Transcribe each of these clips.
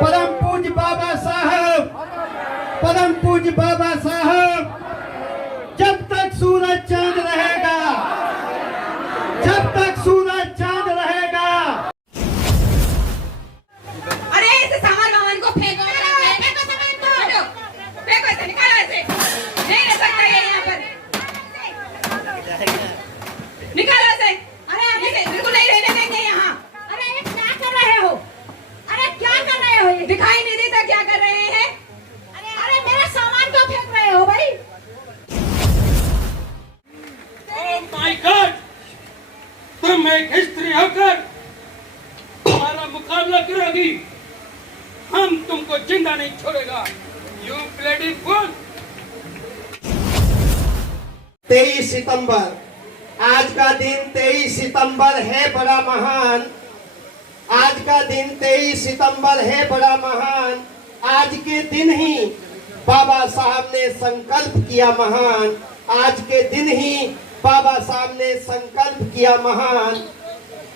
परम पूज्य बाबा साहब, परम पूज्य बाबा साहब, जब तक सूरज चांद रहेगा, जब तक सूरज चांद रहेगा। अरे इसे सामान वामान को फेंको, फेंको सामान को, फेंको इसे, निकालो इसे, नहीं रह सकता ये यहाँ पर, निकालो इसे, अरे आप इसे बिल्कुल नहीं रहने देंगे यहाँ। अरे ये क्या कर रहे हो? अरे क्या कर रहे हो? दिखाई नहीं देता क्या कर रहे हैं? अरे मेरा सामान क्यों फेंक रहे हो भाई? Oh my God! तुम एक स्त्री होकर हमारा मुकाबला करोगी, हम तुमको जिंदा नहीं छोड़ेगा। You bloody fool! 23 सितंबर, आज का दिन 23 सितंबर है बड़ा महान। आज का दिन 23 सितंबर है बड़ा महान। आज के दिन ही बाबा साहब ने संकल्प किया महान। आज के दिन ही बाबा साहब ने संकल्प किया महान।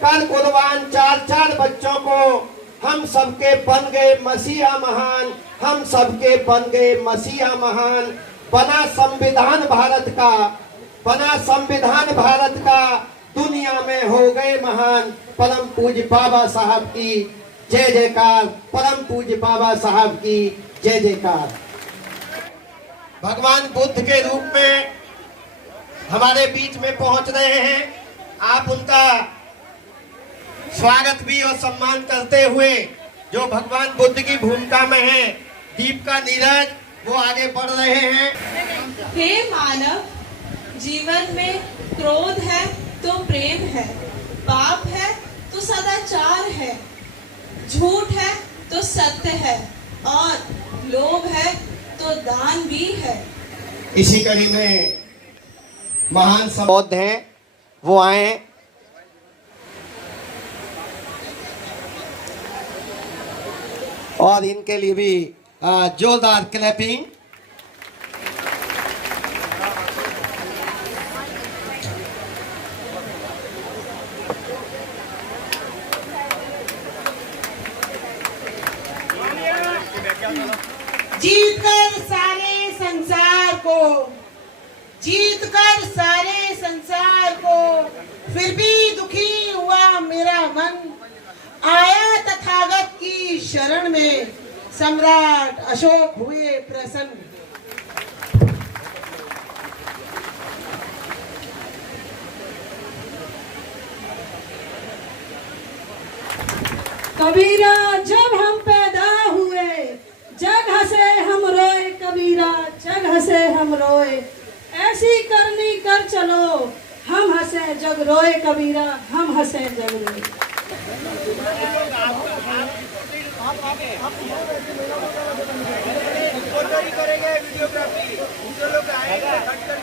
कल कुर्बान 4 बच्चों को हम सबके बन गए मसीहा महान। हम सबके बन गए मसीहा महान। बना संविधान भारत का, बना संविधान भारत का, दुनिया में हो गए महान। परम पूज्य बाबा साहब की जय जयकार, परम पूज्य बाबा साहब की जय जयकार। भगवान बुद्ध के रूप में हमारे बीच में पहुंच रहे हैं। आप उनका स्वागत भी और सम्मान करते हुए जो भगवान बुद्ध की भूमिका में है, दीप का नीरज, वो आगे बढ़ रहे हैं। हे मानव, जीवन में क्रोध है तो प्रेम है, पाप है तो सदाचार है, झूठ है तो सत्य है, और लोभ है तो दान भी है। इसी कड़ी में महान बौद्ध हैं, वो आए। और इनके लिए भी जोरदार क्लैपिंग। जीत कर सारे संसार को, जीत कर सारे संसार को, फिर भी दुखी हुआ मेरा मन। आया तथागत की शरण में, सम्राट अशोक हुए प्रसन्न। कबीरा जब हम पैदा हुए, जग हंसे हम रोए। कबीरा जग हंसे हम रोए, ऐसी करनी कर चलो, हम हंसे जग रोए। कबीरा हम हंसे जग रोए।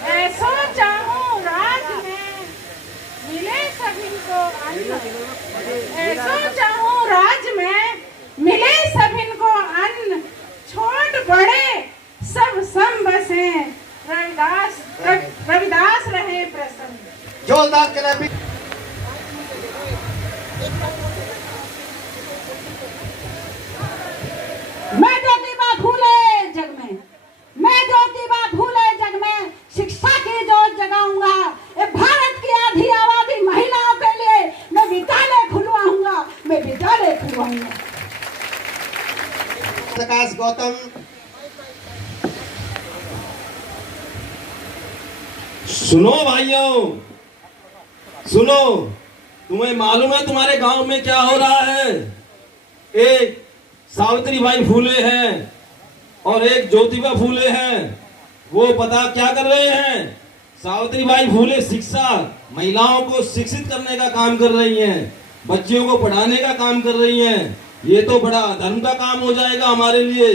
ऐसा चाहूं राज में मिले सभी को अन्न, ऐसा चाहूं राज में मिले सभी को अन्न। छोट बड़े सब सम बसे, रविदास रहे प्रसन्न। जोरदार क्लैपिंग। मैं ज्योतिबा फूले जग में, मैं ज्योतिबा फूले जग में, शिक्षा की जोत जगाऊंगा। ये भारत की आधी आबादी महिलाओं के लिए मैं विद्यालय खुलवाऊंगा, मैं विद्यालय खुलवाऊंगा। प्रकाश गौतम। सुनो भाइयों, सुनो, तुम्हें मालूम है तुम्हारे गांव में क्या हो रहा है? एक सावित्रीबाई फूले हैं और एक ज्योतिबा फूले हैं। वो पता क्या कर रहे हैं? सावित्रीबाई फूले शिक्षा, महिलाओं को शिक्षित करने का काम कर रही हैं, बच्चियों को पढ़ाने का काम कर रही हैं। ये तो बड़ा धर्म का काम हो जाएगा हमारे लिए।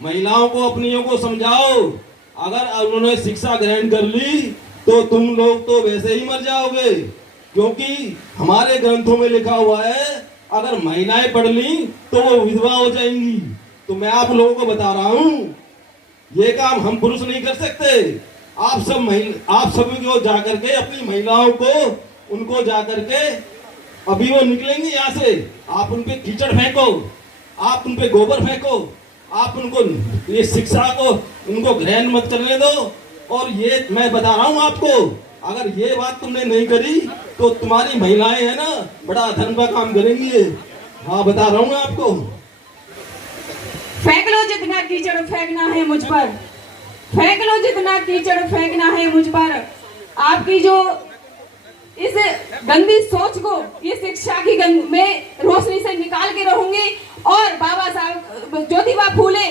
महिलाओं को, अपनियों को समझाओ, अगर उन्होंने शिक्षा ग्रहण कर ली तो तुम लोग तो वैसे ही मर जाओगे, क्योंकि हमारे ग्रंथों में लिखा हुआ है अगर महिलाएं पढ़ ली तो वो विधवा हो जाएंगी। तो मैं आप लोगों को बता रहा हूँ, ये काम हम पुरुष नहीं कर सकते। आप सभी को जाकर के अपनी महिलाओं को, उनको जाकर के, अभी वो निकलेंगी यहाँ से, आप उन पे कीचड़ फेंको, आप उन पे गोबर फेंको, आप उनको ये शिक्षा को उनको ग्रहण मत करने दो। और ये मैं बता रहा हूँ आपको, अगर ये बात तुमने नहीं करी तो तुम्हारी महिलाएं है ना बड़ा अधर्म का काम करेंगी ये। हाँ बता रहा हूँ मैं आपको। फेंक लो जितना कीचड़ फेंकना है मुझ पर, फेंक लो जितना कीचड़ फेंकना है मुझ पर। आपकी जो इस गंदी सोच को ये शिक्षा की में रोशनी से निकाल के रहूंगी और बाबा साहब ज्योतिबा फूले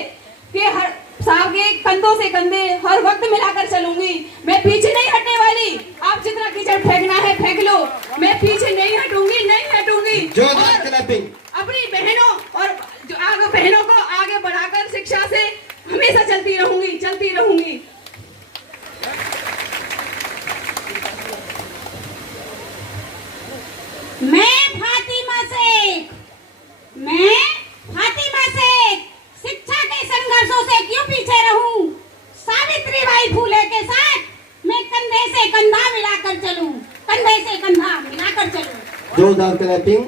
के हर साहब के कंधों से कंधे हर वक्त मिलाकर चलूंगी। मैं पीछे नहीं हटने वाली। आप जितना कीचड़ फेंकना है फेंक लो, मैं पीछे नहीं हटूंगी, नहीं हटूंगी। जोरदार क्लैपिंग। अपनी बहनों और जो आगे बहनों को आगे बढ़ाकर शिक्षा से हमेशा चलती रहूंगी, चलती रहूंगी। मैं फातिमा शेख शिक्षा के संघर्षों से क्यों पीछे रहूं? सावित्रीबाई फूले के साथ मैं कंधे से कंधा मिलाकर चलूं, कंधे से कंधा मिलाकर चलूं। जोरदार क्लैपिंग।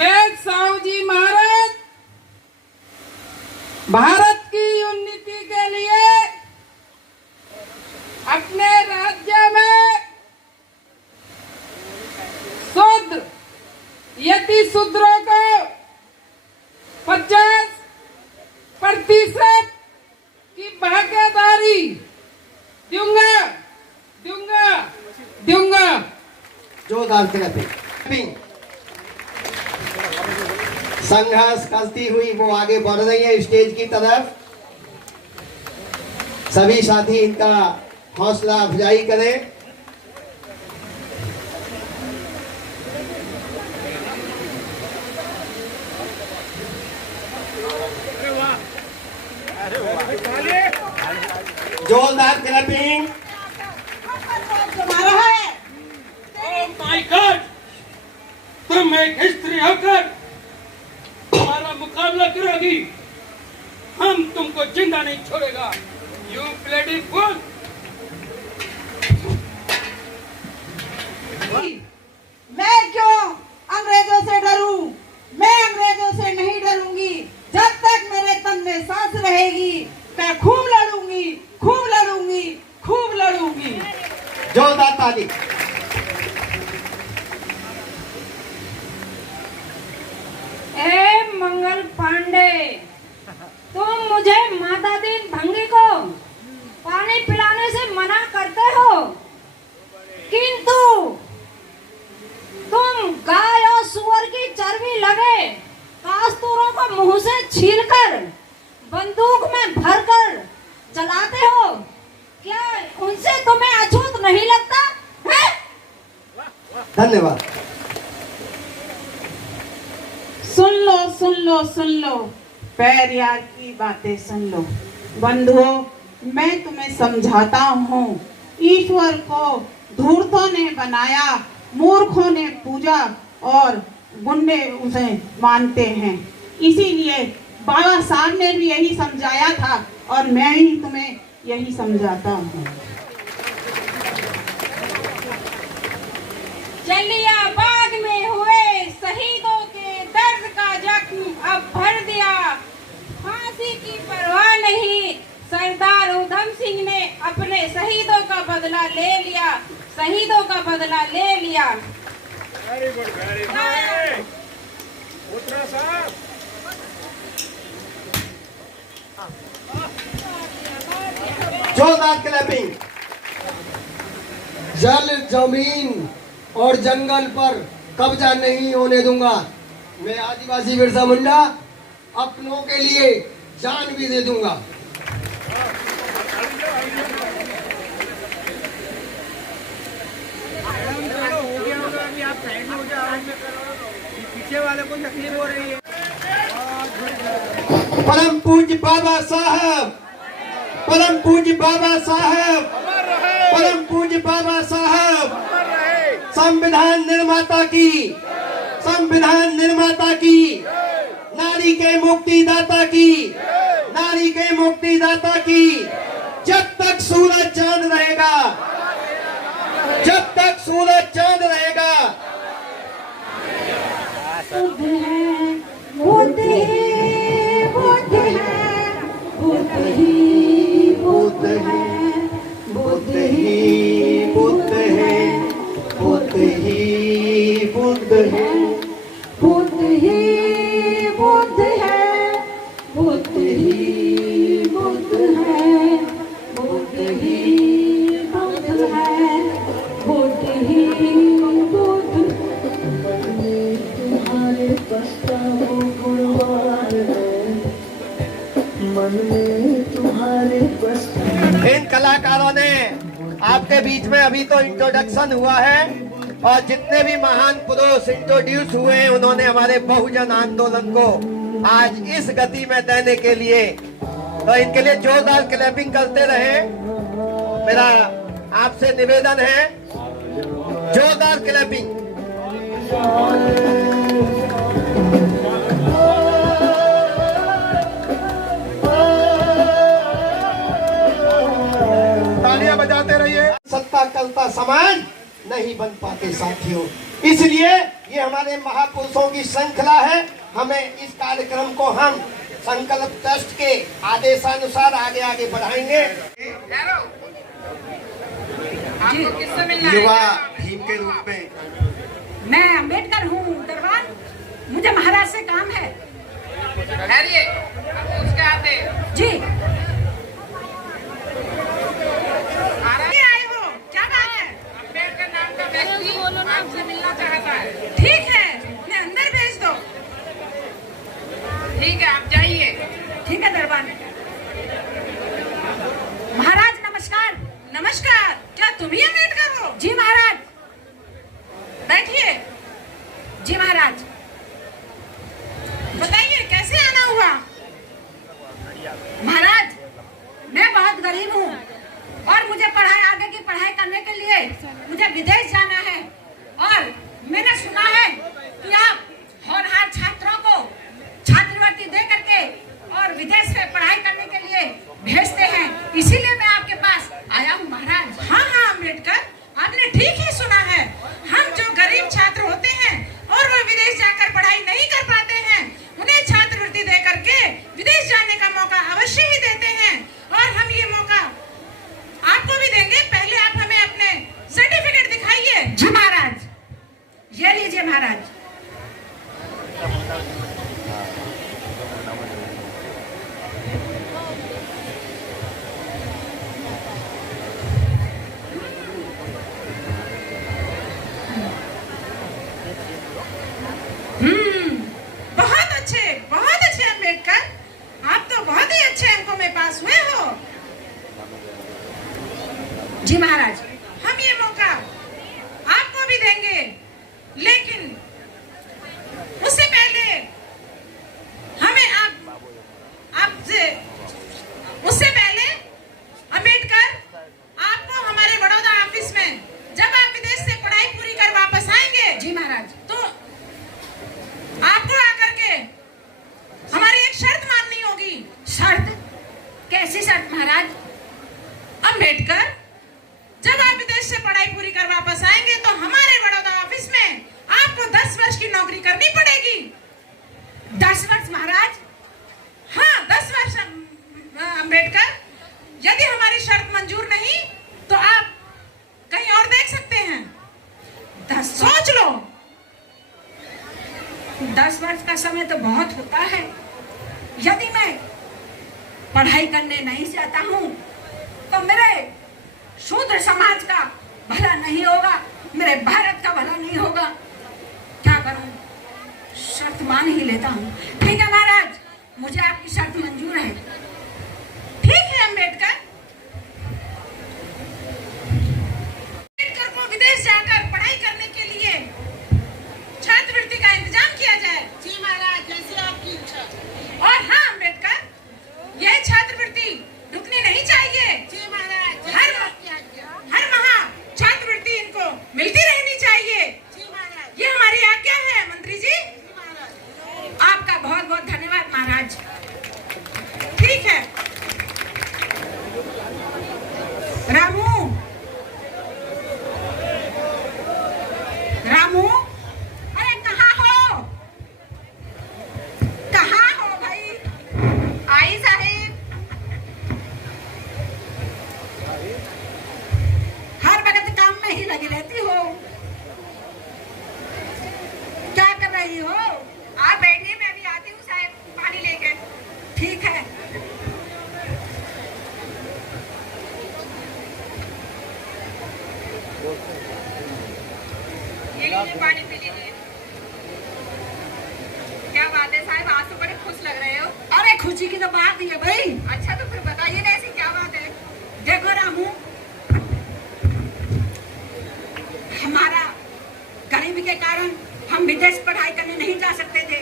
मैं साहू जी महाराज भारत की उन्नति के लिए अपने राज्य में शुद्ध यति शूद्रों को 50% की भागीदारी दूंगा, दूंगा, दूंगा। जोरदार क्लैपिंग। संघर्ष करती हुई वो आगे बढ़ रही है स्टेज की तरफ। सभी साथी इनका हौसला अफजाई करें। जोरदार क्लैपिंग। ओह माय गॉड, तुम एक स्त्री होकर हमारा मुकाबला करोगी, हम तुमको जिंदा नहीं छोड़ेगा। You bloody fool. मैं क्यों अंग्रेजों से डरूं? मैं अंग्रेजों से नहीं डरूंगी। जब तक मेरे तन में सांस रहेगी मैं खूब लड़ूंगी, खूब लड़ूंगी, खूब लड़ूंगी। जोरदार ताली। ए मंगल पांडे, तुम मुझे माता दीन भंगी को पानी पिलाने से मना करते हो, किंतु तुम गाय और सुअर की चर्बी लगे कास्तूरों को मुंह से छीलकर बंदूक में भरकर चलाते हो। क्या उनसे तुम्हें अछूत नहीं लगता है? धन्यवाद। सुन लो, सुन लो, सुन लो, पैर यार की बातें सुन लो। बंधुओं, मैं तुम्हें समझाता हूँ, ईश्वर को धूर्तों ने बनाया, मूर्खों ने पूजा और गुंडे उसे मानते हैं। इसीलिए बाबा साहब ने भी यही समझाया था और मैं ही तुम्हें यही समझाता हूँ। जलियांवाला में हुए शहीदों के दर्द का जख्म अब भर दिया। फांसी की परवाह नहीं, सरदार उधम सिंह ने अपने शहीदों का बदला ले लिया, शहीदों का बदला ले लिया। Very good, very good. उतरा साहब। जोरदार क्लैपिंग। जल, जमीन और जंगल पर कब्जा नहीं होने दूंगा। मैं आदिवासी बिरसा मुंडा अपनों के लिए जान भी दे दूंगा। पीछे वाले को तकलीफ हो रही है। परम पूज्य बाबा साहब, परम पूज्य बाबा साहब, परम पूज्य बाबा साहब, संविधान निर्माता की, संविधान निर्माता की, नारी के मुक्तिदाता की, नारी के मुक्तिदाता की। जब तक सूरज चांद रहेगा, जब तक सूरज चांद रहेगा, बुद्ध है, बुद्ध ही बुद्ध है, बुद्ध ही बुद्ध है, बुद्ध ही बुद्ध है, बुद्ध ही बुद्ध है, बुद्ध ही बुद्ध है, बुद्ध ही बुद्ध है, बुद्ध ही बुद्ध है, बुद्ध ही बुद्ध। तुम्हारे पछताओ गुणवान है, मन में तुम्हारे पछताओ। इन कलाकारों ने आपके बीच में अभी तो इंट्रोडक्शन हुआ है और जितने भी महान पुरुष इंट्रोड्यूस हुए हैं उन्होंने हमारे बहुजन आंदोलन को आज इस गति में देने के लिए, तो इनके लिए जोरदार क्लैपिंग करते रहे। मेरा आपसे निवेदन है, जोरदार क्लैपिंग। तालियां बजाते रहिए। सत्ता करता समाज नहीं बन पाते साथियों, इसलिए ये हमारे महापुरुषों की श्रृंखला है। हमें इस कार्यक्रम को हम संकल्प ट्रस्ट के आदेशानुसार आगे आगे बढ़ाएंगे। युवा भीम के रूप में मैं अम्बेडकर हूँ दरबार, मुझे महाराज से काम है। उसके आते जी आए हो, क्या बात है? अम्बेडकर नाम का व्यक्ति आपसे मिलना चाहता है। ठीक है, उन्हें अंदर भेज दो। ठीक है, आप जाइए। ठीक है दरबार। महाराज नमस्कार। नमस्कार, क्या तुम ही अम्बेडकर हो? जी महाराज। बैठिए। जी महाराज। बताइए कैसे आना हुआ? महाराज मैं बहुत गरीब हूँ और मुझे आगे की पढ़ाई करने के लिए मुझे विदेश जाना है, और मैंने सुना है कि आप होनहार छात्रों को छात्रवृत्ति दे करके और विदेश में पढ़ाई करने के लिए भेजते हैं, इसीलिए मैं आपके पास आया हूँ महाराज। हाँ हाँ अम्बेडकर, आपने ठीक ही सुना है। हम जो गरीब छात्र होते हैं और वो विदेश जाकर पढ़ाई नहीं कर पाते हैं, उन्हें छात्रवृत्ति दे करके विदेश जाने का मौका अवश्य ही देते हैं, और हम ये मौका आपको भी देंगे। पहले आप हमें अपने सर्टिफिकेट दिखाइए। जी महाराज, ये लीजिए महाराज। बहुत अच्छे अम्बेडकर, आप तो बहुत ही अच्छे अंकों में पास हुए हो। जी महाराज। हम ये मौका आपको भी देंगे, लेकिन उससे पहले हमें उससे पहले अम्बेडकर, आपको हमारे बड़ौदा ऑफिस में जब आप विदेश से पढ़ाई पूरी कर वापस आएंगे, जी महाराज, तो आपको आकर के हमारी एक शर्त माननी होगी। शर्त? कैसी शर्त महाराज? अम्बेडकर, जब आप विदेश से पढ़ाई पूरी कर वापस आएंगे तो हमारे बड़ौदा ऑफिस में आपको 10 वर्ष की नौकरी करनी पड़ेगी। 10 वर्ष महाराज? हाँ 10 वर्ष अम्बेडकर। यदि हमारी शर्त मंजूर नहीं तो आप कहीं और देख सकते हैं। 10 सोच लो। 10 वर्ष का समय तो बहुत होता है। यदि मैं पढ़ाई करने नहीं जाता हूँ तो मेरे शूद्र समाज का भला नहीं होगा, मेरे भारत का भला नहीं होगा। क्या करूं? शर्त मान ही लेता हूँ। ठीक है महाराज, मुझे आपकी शर्त मंजूर है। ठीक है अम्बेडकर। अम्बेडकर को विदेश जाकर पढ़ाई करने के लिए छात्रवृत्ति का इंतजाम किया जाए। जी महाराज, जैसे आपकी इच्छा। और हाँ अम्बेडकर, यह छात्रवृत्ति रुकनी नहीं चाहिए। जी महाराज, हर माह छात्रवृत्ति इनको मिलती रहनी चाहिए। जी महाराज। ये हमारी आज्ञा है मंत्री जी। आपका बहुत बहुत धन्यवाद महाराज। ठीक रुचि की तो बात ही है भाई। अच्छा तो फिर बताइए ना ऐसी क्या बात है? देखो रामू, हमारा गरीबी के कारण हम विदेश पढ़ाई करने नहीं जा सकते थे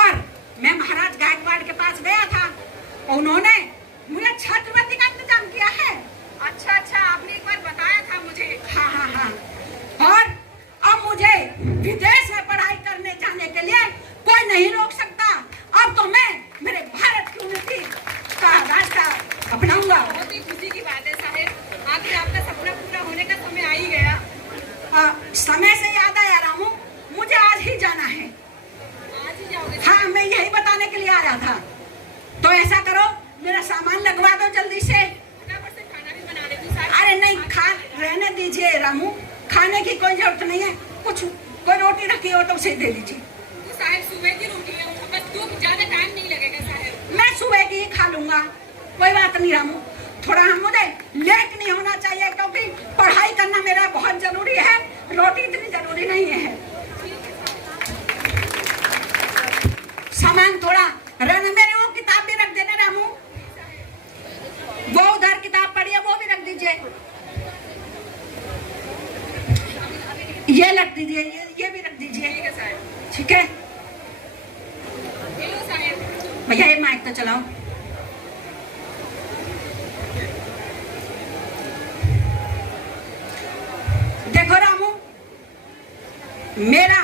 और मैं महाराज गायकवाड़ के पास गया था, उन्होंने मुझे छात्रवृत्ति का इंतजाम किया है। अच्छा अच्छा, आपने एक बार बताया था मुझे। हाँ हाँ हाँ। और अब मुझे विदेश में पढ़ाई करने जाने के लिए कोई नहीं रोक सकता। अब तो मैं मेरे भारत की उन्नति का रास्ता अपनाऊंगा। बहुत ही खुशी की बात है साहब, आखिर आपका सपना पूरा होने का समय आ ही गया। समय से याद आया रामू, मुझे आज ही जाना है। आज ही जाओगे? हाँ, मैं यही बताने के लिए आया था। तो ऐसा करो, मेरा सामान लगवा दो जल्दी से। फटाफट से खाना भी बना लेती साहब। अरे नहीं, रहने दीजिए रामू, खाने की कोई जरूरत नहीं है। कुछ कोई रोटी रखी हो तो उसे दे दीजिए। तो साहब सुबह की रोटी है, बस दो, ज्यादा टाइम नहीं लगेगा साहब। मैं सुबह की ही खा लूंगा, कोई बात नहीं रामू। थोड़ा मुझे लेट नहीं होना चाहिए क्योंकि पढ़ाई करना मेरा बहुत जरूरी है, रोटी इतनी जरूरी नहीं है। सामान थोड़ा रहने, मेरे वो किताब भी रख देना रामू, वो उधर किताब पढ़ी है वो भी रख दीजिए। ये रख दीजिए, ये भी रख दीजिए। ठीक है साहब। ठीक है हेलो साहब। भैया, ये माइक तो चलाओ। देखो रामू, मेरा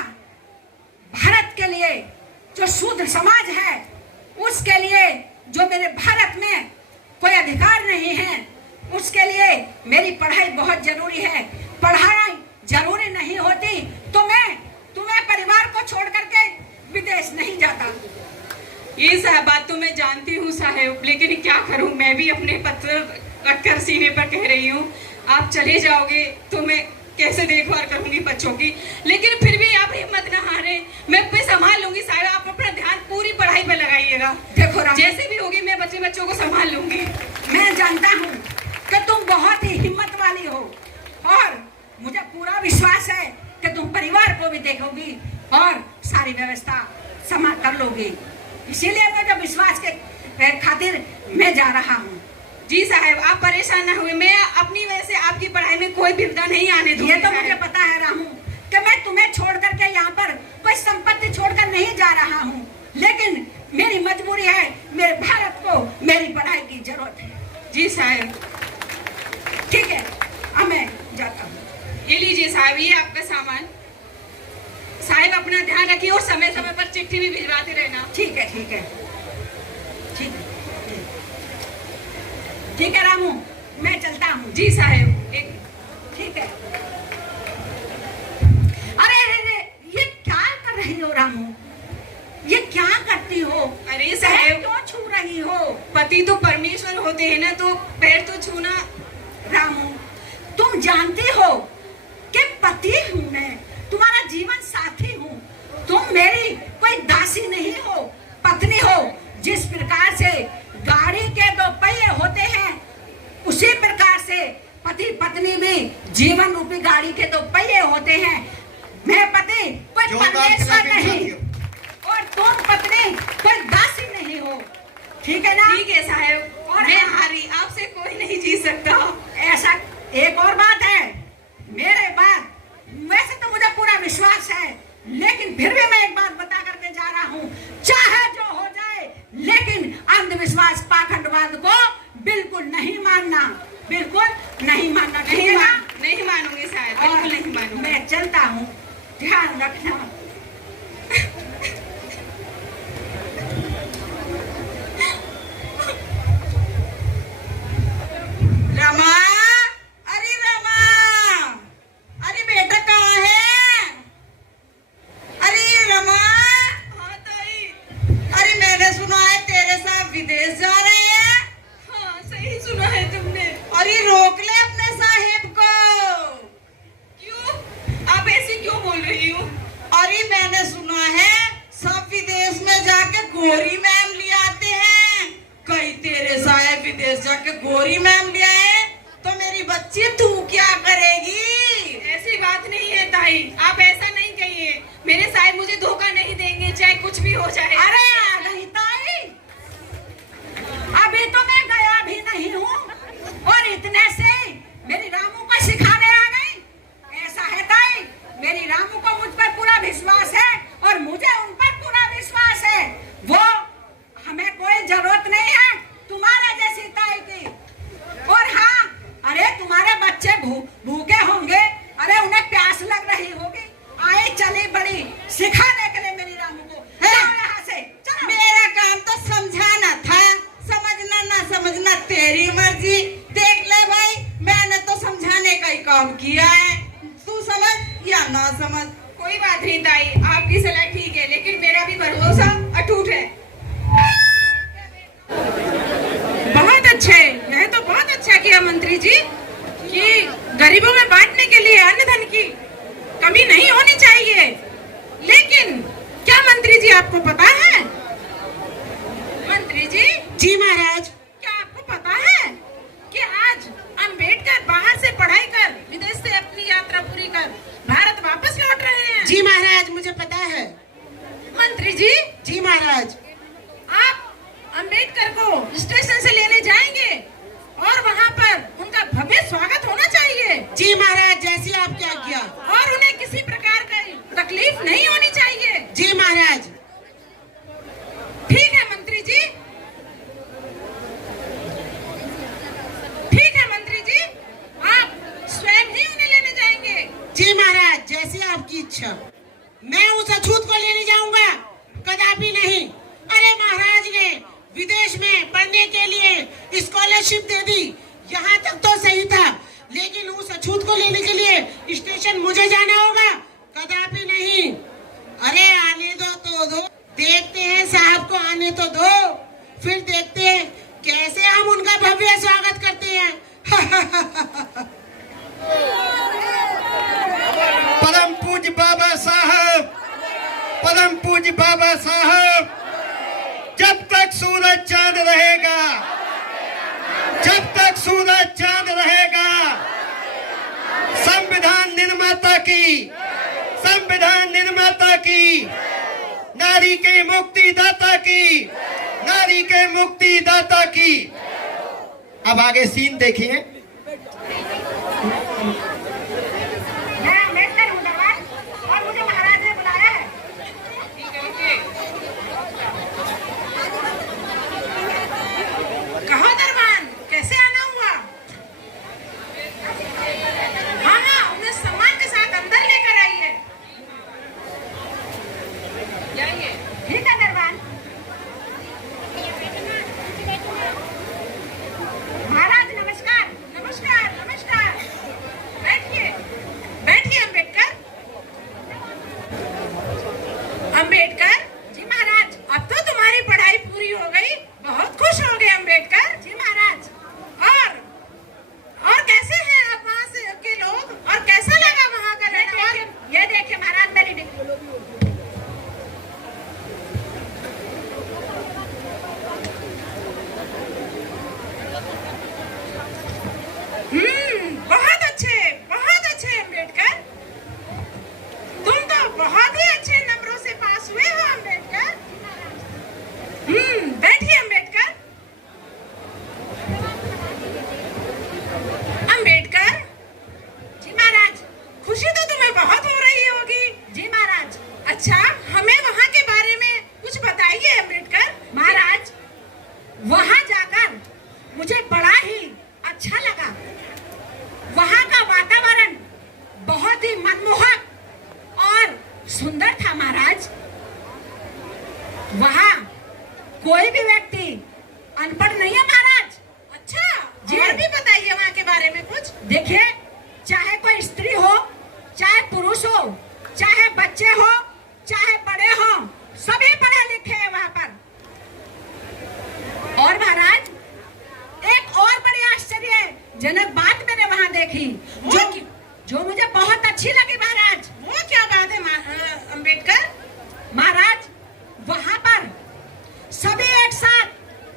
भारत के लिए जो शूद्र समाज है उसके लिए जो मेरे भारत में कोई अधिकार नहीं है, उसके लिए मेरी पढ़ाई बहुत जरूरी है। पढ़ाई जरूरी नहीं होती तो मैं तुम्हें परिवार को छोड़ करके विदेश नहीं जाता। ये साहब बात तो मैं जानती हूँ साहब, लेकिन क्या करूँ, मैं भी अपने पत्र रखकर सीने पर कह रही हूँ। आप चले जाओगे तो मैं कैसे देखभाल करूंगी बच्चों की, लेकिन फिर भी आप हिम्मत न हारे, मैं पे संभाल लूंगी साहब। आप अपना ध्यान पूरी पढ़ाई पर लगाइएगा। देखो राम, जैसे भी होगी मैं बच्चों को संभाल लूंगी। मैं जानता हूँ कि तुम बहुत ही हिम्मत वाली हो और मुझे पूरा विश्वास है कि तुम परिवार को भी देखोगी और सारी व्यवस्था समाप्त कर लोगी। इसीलिए मैं जब विश्वास के खातिर मैं जा रहा हूँ। जी साहब, आप परेशान ना हुए, मैं अपनी वजह से आपकी पढ़ाई में कोई विघ्न नहीं आने दूंगी। ये तो मुझे पता है रामू कि मैं तुम्हें छोड़ करके यहाँ पर कोई संपत्ति छोड़कर नहीं जा रहा हूँ, लेकिन मेरी मजबूरी है, मेरे भारत को मेरी पढ़ाई की जरूरत है। जी साहब। ठीक है, अब मैं जाता हूँ। ये लीजिए साहब, ये आपका सामान। साहब अपना ध्यान रखिए और समय समय पर चिट्ठी भी भिजवाते रहना। ठीक है ठीक है ठीक है ठीक है रामू, मैं चलता हूँ। जी साहब। एक ठीक है। अरे अरे, ये क्या कर रही हो रामू, ये क्या करती हो? अरे पैर साहब, क्यों छू रही हो? पति तो परमेश्वर होते हैं ना, तो पैर तो छूना। रामू, तुम जानती हो कि पति हूँ मैं, तुम्हारा जीवन साथी हूँ। तुम मेरी कोई दासी नहीं हो, पत्नी हो। जिस प्रकार से गाड़ी के दो पहिए होते हैं, उसी प्रकार से पति पत्नी भी जीवन रूपी गाड़ी के दो पहिए होते हैं। मैं पति कोई परमेश्वर नहीं और तुम पत्नी कोई दासी नहीं हो। ठीक है ना? ठीक है साहब, और मैं हारी, आपसे कोई नहीं जीत सकता। ऐसा एक और बात है, मेरे बाद वैसे तो मुझे पूरा विश्वास है, लेकिन फिर भी मैं एक बात बता करके जा रहा हूँ, चाहे जो हो जाए, लेकिन अंधविश्वास पाखंडवाद को बिल्कुल नहीं मानना, बिल्कुल नहीं मानना। नहीं मानूंगी साहब, बिल्कुल नहीं मानूंगी। मैं चलता हूँ, ध्यान रखना। रमा, अरे रमा, अरे बेटा कहाँ है? अरे रमा, हाँ ताई। अरे मैंने सुना है तेरे साथ विदेश जा रहे हैं। हाँ सही सुना है तुमने। अरे रोक ले अपने साहेब को। क्यों? आप ऐसे क्यों बोल रही हो? अरे मैंने सुना है सब विदेश में जाके गोरी मैम ले आते हैं। कहीं तेरे साहेब विदेश जाके गोरी मैम ले आए तो मेरी बच्ची तू क्या करेगी? ऐसी बात नहीं है ताई, आप ऐसा नहीं कहिए। मेरे साहब मुझे धोखा नहीं देंगे, चाहे कुछ भी हो जाए। अरे आ गई ताई, आई, आपकी सलाह ठीक है, लेकिन मेरा भी भरोसा अटूट है। बहुत अच्छे, यह तो बहुत अच्छा किया मंत्री जी कि गरीबों में बांटने के लिए अन्न धन की कमी नहीं होनी चाहिए। लेकिन क्या मंत्री जी आपको पता है, मंत्री जी? जी महाराज। क्या आपको पता है कि आज अंबेडकर बाहर से पढ़ाई कर, विदेश से अपनी यात्रा पूरी कर भारत वापस लौट रहे हैं? जी महाराज, मुझे पता है। मंत्री जी? जी महाराज। आप अंबेडकर को स्टेशन से लेने जाएंगे और वहाँ पर उनका भव्य स्वागत होना चाहिए। जी महाराज, जैसी आपकी आज्ञा। और उन्हें किसी प्रकार की तकलीफ नहीं होनी चाहिए। जी महाराज। ठीक है मंत्री जी, ठीक है मंत्री जी, आप स्वयं ही उन्हें लेने जाएंगे। जी महाराज, जैसी आपकी इच्छा। मैं उस अछूत को लेने जाऊंगा? कदापि नहीं। अरे महाराज ने विदेश में पढ़ने के लिए स्कॉलरशिप दे दी, यहाँ तक तो सही था, लेकिन उस अछूत को लेने के लिए स्टेशन मुझे जाना होगा? कदापि नहीं। अरे आने दो तो दो, देखते हैं साहब को आने तो दो, फिर देखते हैं कैसे हम उनका भव्य स्वागत करते हैं। परम पूज्य बाबा साहब, परम पूज्य बाबा साहब, जब तक सूरज चांद रहेगा, जब तक सूरज चांद रहेगा, संविधान निर्माता की, संविधान निर्माता की, नारी के मुक्तिदाता की, नारी के मुक्तिदाता की। अब आगे सीन देखिए। मैं अम्बेडकर हूँ दरबार, और मुझे महाराज ने बुलाया है। कहो दरबान, कैसे आना हुआ? हाँ हाँ, उन्हें सम्मान के साथ अंदर लेकर आइए। ठीक है दरबान। महाराज नमस्कार, नमस्कार, नमस्कार। बैठिए, बैठिए अम्बेडकर। अम्बेडकर जी महाराज, अब तो तुम्हारी पढ़ाई पूरी हो गई, बहुत खुश हो गए अम्बेडकर जी महाराज। और कैसे हैं आप वहाँ से के लोग, और कैसा लगा वहाँ का रहना? ये देखिए महाराज मेरी डिग्री। बहुत अच्छे अम्बेडकर, तुम तो बहुत ही अच्छे नंबरों से पास हुए हो अम्बेडकर। बैठिए अम्बेडकर। अम्बेडकर जी महाराज, खुशी तो तुम्हें बहुत हो रही होगी। जी महाराज। अच्छा, हमें वहाँ के बारे में कुछ बताइए अम्बेडकर। महाराज, वहाँ जाकर मुझे बड़ा ही अच्छा लगा। वहाँ का वातावरण बहुत ही मनमोहक और सुंदर था महाराज। वहाँ कोई भी व्यक्ति अनपढ़ नहीं है महाराज। अच्छा जी, और भी बताइए वहाँ के बारे में कुछ। देखिए, चाहे कोई स्त्री हो, चाहे पुरुष हो, चाहे बच्चे हो, चाहे बड़े हो, सभी पढ़े लिखे हैं वहाँ पर। और महाराज, एक और बड़ी आश्चर्यजनक बात मैंने वहाँ देखी, जो मुझे बहुत अच्छी लगी महाराज। वो क्या बात है अम्बेडकर? महाराज, वहाँ पर सभी एक साथ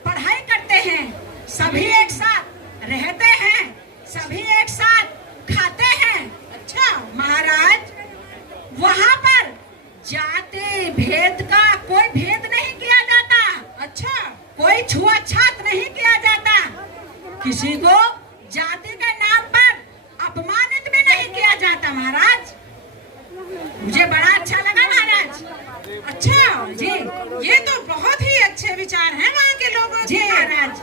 पढ़ाई करते हैं, सभी एक साथ रहते हैं, सभी एक साथ खाते हैं। अच्छा महाराज, वहाँ पर जाति भेद का कोई भेद नहीं किया जाता। अच्छा, कोई छुआछूत नहीं किया जाता, किसी को जाति के नाम पर अपमानित भी नहीं किया जाता महाराज। मुझे बड़ा अच्छा लगा महाराज। अच्छा जी, ये तो बहुत ही अच्छे विचार हैं वहाँ के लोगों के महाराज।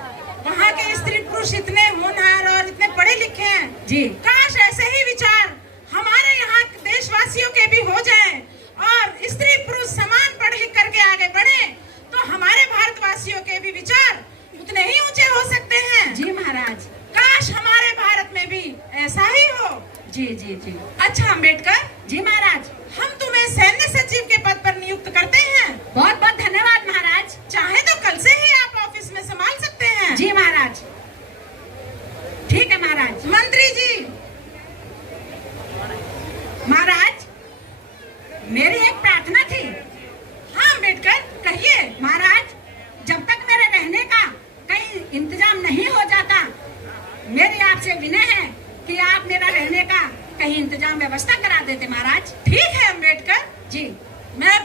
वहाँ के स्त्री पुरुष इतने होनहार और इतने पढ़े लिखे हैं जी। काश ऐसे ही विचार हमारे यहाँ देशवासियों के भी हो जाएं और स्त्री पुरुष समान पढ़ लिख करके आगे बढ़े, तो हमारे भारतवासियों के भी विचार उतने ही ऊंचे हो सकते हैं। जी महाराज, काश हमारे भारत में भी ऐसा ही हो। जी जी जी। अच्छा अम्बेडकर जी महाराज, हम तुम्हें सैन्य से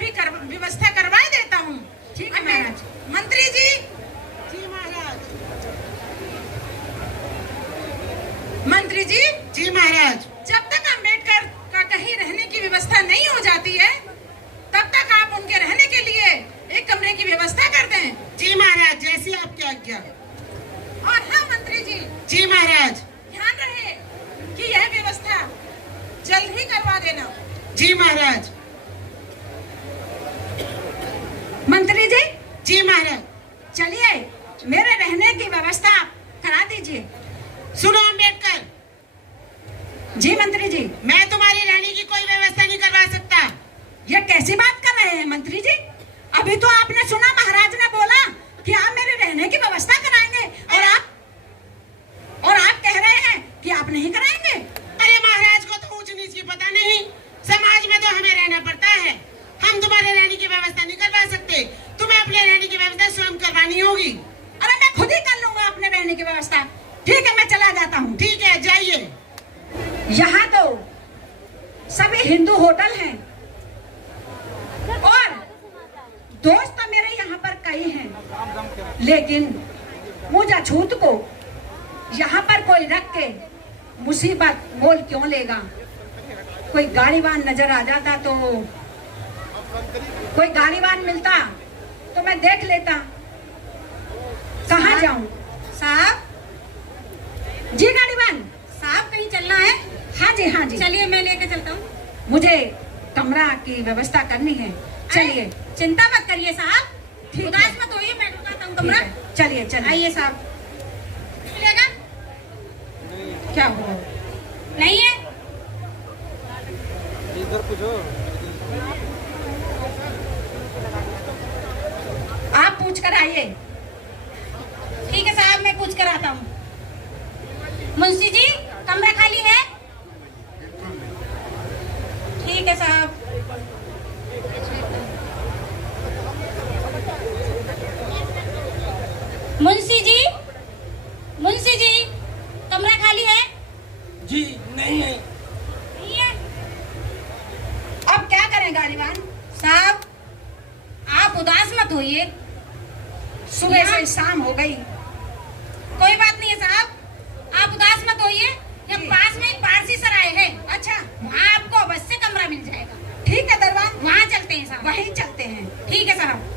अभी व्यवस्था करवा देता हूँ। ठीक है महाराज। मंत्री जी, जी महाराज। मंत्री जी, जी महाराज। जब तक अम्बेडकर का कहीं रहने की व्यवस्था नहीं हो जाती है तब तक आप उनके रहने के लिए एक कमरे की व्यवस्था कर दें। जी महाराज, जैसी आपकी आज्ञा। और हाँ मंत्री जी, जी महाराज। ध्यान रहे कि यह व्यवस्था जल्द ही करवा देना। जी महाराज। मंत्री जी, जी महाराज। चलिए मेरे रहने की व्यवस्था करा दीजिए। सुनो अम्बेडकर, जी मंत्री जी। मैं तुम्हारी रहने की कोई व्यवस्था नहीं करवा सकता। ये कैसी बात कर रहे हैं मंत्री जी? अभी तो आपने सुना महाराज ने बोला कि आप मेरे रहने की व्यवस्था कराएंगे और आप कह रहे हैं कि आप नहीं कराएंगे। अरे महाराज को तो ऊंच नीच की पता नहीं, समाज में तो हमें रहना पड़ता है। हम तुम्हारे रहने की व्यवस्था नहीं करवा सकते, तुम्हें अपने रहने की व्यवस्था स्वयं करवानी होगी। अरे मैं खुद ही कर लूंगा अपने रहने की व्यवस्था। ठीक है, मैं चला जाता हूँ। ठीक है, जाइए। यहाँ तो सभी हिंदू होटल हैं और दोस्त तो मेरे यहाँ पर कई हैं, लेकिन मुझे छूत को यहाँ पर कोई रख के मुसीबत मोल क्यों लेगा? कोई गाड़ीवान नजर आ जाता तो कोई गाड़ीवान मिलता तो मैं देख लेता। कहाँ जाऊं? साहब, जी गाड़ीवान साहब कहीं चलना है? हाँ जी, हाँ जी। चलिए मैं लेके चलता हूँ। मुझे कमरा की व्यवस्था करनी है। चलिए। चिंता मत करिए साहब, ठीक उदास है। मत होइए, मैं ढूंढाता हूँ कमरा। चलिए चलिए। आइए साहब। मिलेगा? क्या हुआ? नहीं है? आप पूछ कर आइए। ठीक है साहब, मैं पूछ कर आता हूँ। मुंशी जी, कमरा खाली है? ठीक है साहब। मुंशी जी, मुंशी जी, कमरा खाली है? जी नहीं है। नहीं है? अब क्या करें गाड़ीवान? साहब, आप उदास मत होइए, सुबह से शाम हो गई। कोई बात नहीं है साहब, आप उदास मत होइए। ये जी। पास में पारसी सराय है, अच्छा, वहाँ आपको अवश्य कमरा मिल जाएगा। ठीक है दरबार, वहाँ चलते हैं साहब। वहीं चलते हैं। ठीक है साहब।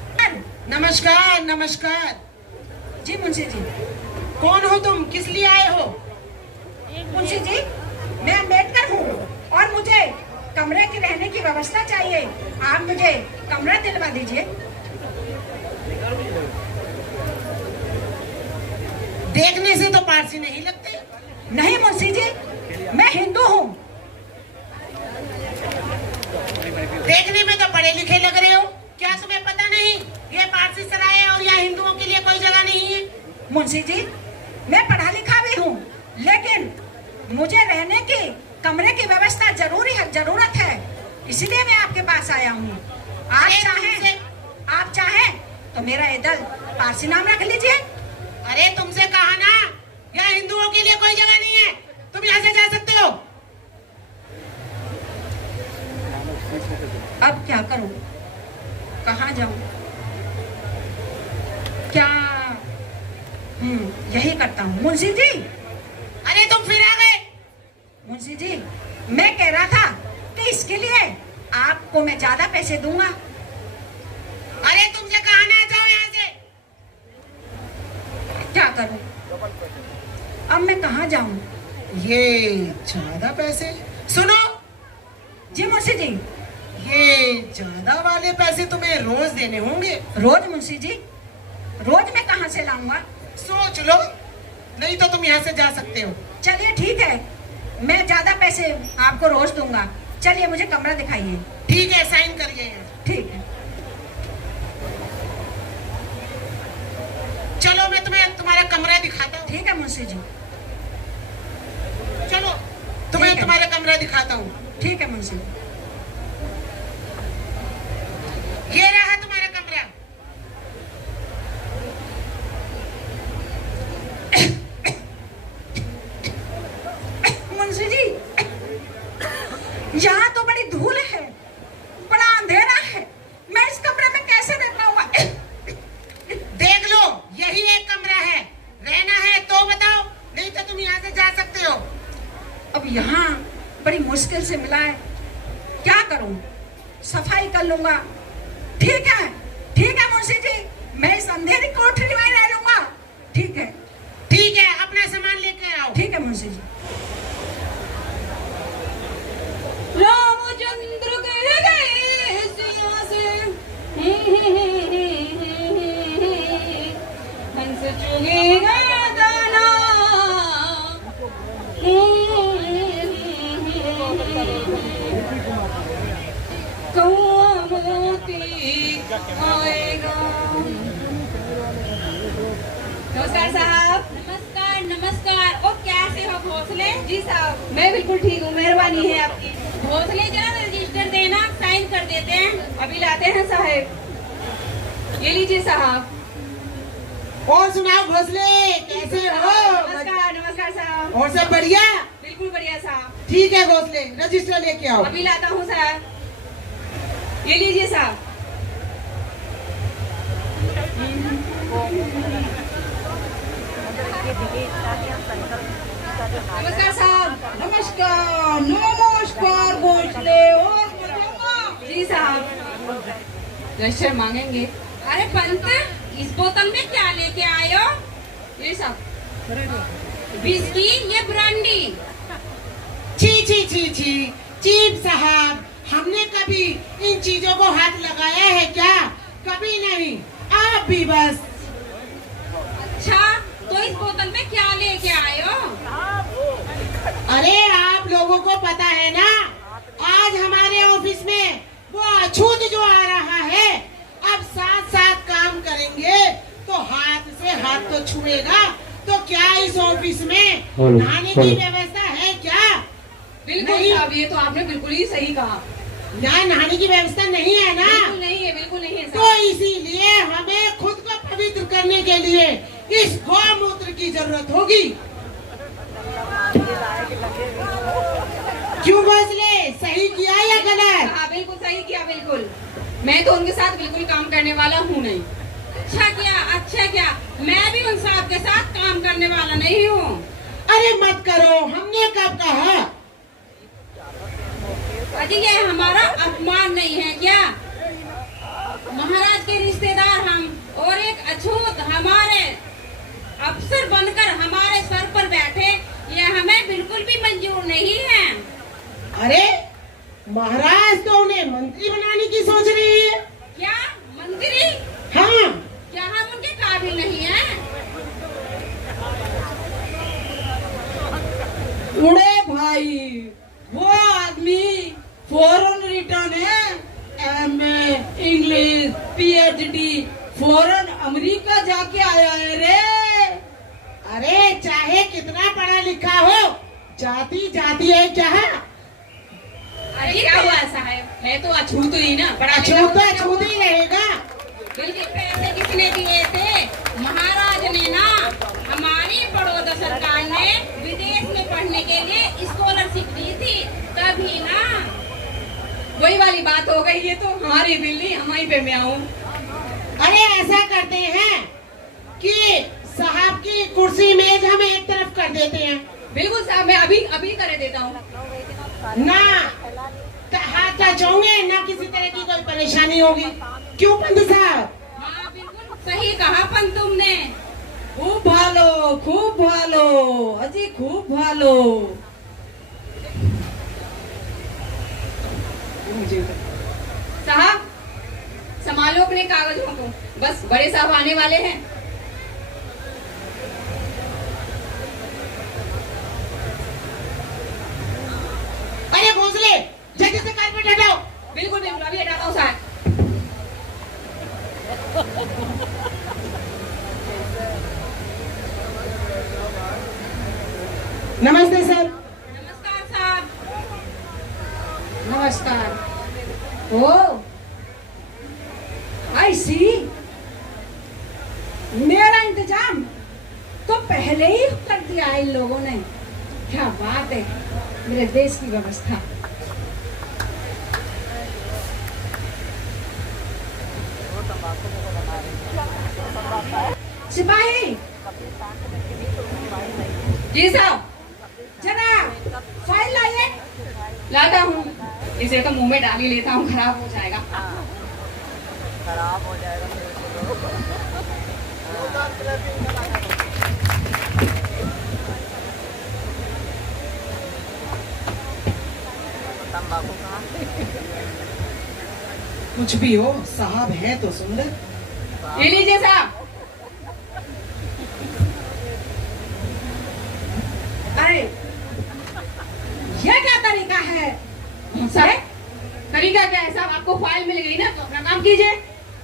नमस्कार, नमस्कार। जी मुंशी जी। कौन हो तुम, किस लिए आए हो? मुंशी जी, मैं अम्बेडकर हूँ और मुझे कमरे की रहने की व्यवस्था चाहिए। आप मुझे कमरा दिलवा दीजिए। देखने से तो पारसी नहीं लगते। नहीं मुंशी जी, मैं हिंदू हूँ। देखने में तो पढ़े लिखे लग रहे हो। क्या तुम्हें पता नहीं ये पारसी सराय है और यहाँ हिंदुओं के लिए कोई जगह नहीं है? मुंशी जी, मैं पढ़ा लिखा भी हूँ, लेकिन मुझे रहने की कमरे की व्यवस्था जरूरत है, इसलिए मैं आपके पास आया हूँ। आप चाहें तो मेरा ये दल पारसी नाम रख लीजिए। अरे तुमसे कहा ना, यहाँ हिंदुओं के लिए कोई जगह नहीं है, तुम यहाँ से जा सकते हो। अब क्या करूं? कहाँ जाऊं? क्या यही करता हूँ। मुंशी जी, अरे तुम फिर आ गए। मुंशी जी, मैं कह रहा था कि इसके लिए आपको मैं ज्यादा पैसे दूंगा। अरे तुमसे कहा ना, जाओ यहाँ से। क्या करूं? अब मैं कहाँ जाऊं? ये ज्यादा पैसे? सुनो जी मुंशी जी। ये ज्यादा वाले पैसे तुम्हें रोज देने होंगे। रोज मुंशी जी? रोज मैं कहाँ से लाऊंगा? सोच लो, नहीं तो तुम यहाँ से जा सकते हो। चलिए ठीक है, मैं ज्यादा पैसे आपको रोज दूंगा। चलिए मुझे कमरा दिखाइए। ठीक है, साइन करिए यहाँ। ठीक है। चलो मैं तुम्हें तुम्हारा कमरा दिखाता हूँ। ठीक है मुंशी जी। चलो तुम्हें ठीक है। तुम्हारा कमरा दिखाता हूँ। ठीक है मुंशी जी। ये रहा तुम्हारा कमरा। मुंशी जी, यहाँ तो बड़ी धूल है, बड़ा अंधेरा है, लूंगा। ठीक है मुंशी जी, मैं इस अंधेरी कोठरी में रह लूंगा। ठीक है अपना सामान लेके आओ। ठीक है मुंशी जी। रामचंद्र कह गए सिया से हंस चुगेगा दाना कौआ मोती आएगा। नमस्कार साहब। नमस्कार। और कैसे हो भोसले? जी साहब मैं बिल्कुल ठीक हूँ, मेहरबानी है आपकी। भोसले जरा रजिस्टर देना, साइन कर देते हैं। अभी लाते हैं साहब। ये लीजिए साहब। और सुनाओ भोसले, कैसे हो? नमस्कार साहब। और सब बढ़िया? बिल्कुल बढ़िया साहब। ठीक है भोसले, रजिस्टर लेके आओ। अभी लाता हूँ साहब। ये लीजिए साहब। नमस्कार साहब। नमस्कार भोसले। और जी साहब रजिस्टर मांगेंगे। अरे पंत, इस बोतल में क्या लेके आए हो? ये साहब विस्की, ये ब्रांडी। छी चीफ साहब, हमने कभी इन चीजों को हाथ लगाया है क्या? कभी नहीं, आप भी बस। अच्छा, तो इस बोतल में क्या लेके आए हो? अरे आप लोगों को पता है ना, आज हमारे ऑफिस में वो अछूत जो आ रहा है, अब साथ साथ काम करेंगे तो हाथ से हाथ तो छुएगा। तो क्या इस ऑफिस में नहाने की व्यवस्था है क्या? बिल्कुल साहब, ये तो आपने बिल्कुल ही सही कहा। यहाँ नहाने की व्यवस्था नहीं है ना? बिल्कुल नहीं है तो साहब। इसीलिए हमें खुद को पवित्र करने के लिए इस गौमूत्र की जरूरत होगी। क्यों भोसले, सही किया या गलत? हाँ बिल्कुल सही किया, बिल्कुल। मैं तो उनके साथ बिल्कुल काम करने वाला हूँ नहीं। अच्छा क्या, मैं भी उन साहब के साथ काम करने वाला नहीं हूँ। अरे मत करो, हमने कब कहा? अजी ये हमारा अपमान नहीं है क्या? महाराज के रिश्तेदार हम, और एक अछूत हमारे अफसर बनकर हमारे सर पर बैठे, ये हमें बिल्कुल भी मंजूर नहीं है। अरे महाराज तो उन्हें मंत्री बनाने की सोच रही है। क्या मंत्री? हाँ। क्या हम उनके काबिल नहीं हैं? उड़े भाई, वो आदमी फॉरेन रिटर्न है, MA English PhD, foreign America जाके आया है रे। अरे चाहे कितना पढ़ा लिखा हो, जाति जाति है क्या? अरे क्या हुआ साहब, है तो अछूत ही ना। अछूत ही रहेगा। बिल्कुल। पैसे किसने दिए थे? महाराज ने ना। हमारी बड़ौदा सरकार ने विदेश में पढ़ने के लिए स्कॉलरशिप दी थी, तभी ना। वही वाली बात हो गई, ये तो हमारी बिल्ली हमारी पे मैं आऊँ। अरे ऐसा करते हैं कि साहब की कुर्सी मेज हम एक तरफ कर देते हैं। बिल्कुल साहब, मैं अभी कर देता हूँ ना। हाथ चाहोगे ना, किसी तरह की कोई परेशानी होगी। क्यों पंत साहब? हाँ बिल्कुल सही कहा पंत तुमने। खूब भालो अजी, खूब भालो। साहब संभालो अपने कागजों को, बस बड़े साहब आने वाले हैं। अरे भोसले, जल्दी से कारपेट हटाओ। बिल्कुल अभी हटाता हूँ साहब। नमस्ते सर। नमस्कार साहब। नमस्कार। ओ आई सी, मेरा इंतजाम तो पहले ही कर दिया इन लोगों ने। क्या बात है, मेरे देश की व्यवस्था। सिपाही जी साहब, जरा फाइल लाइए। लाता हूँ। इसे तो मुंह में डाल ही लेता हूँ, खराब हो जाएगा। कुछ भी हो, साहब है तो सुंदर। ये लीजिए साहब। अरे ये क्या तरीका है साहब? तरीका क्या है साहब? आपको फाइल मिल गई ना तो अपना काम कीजिए।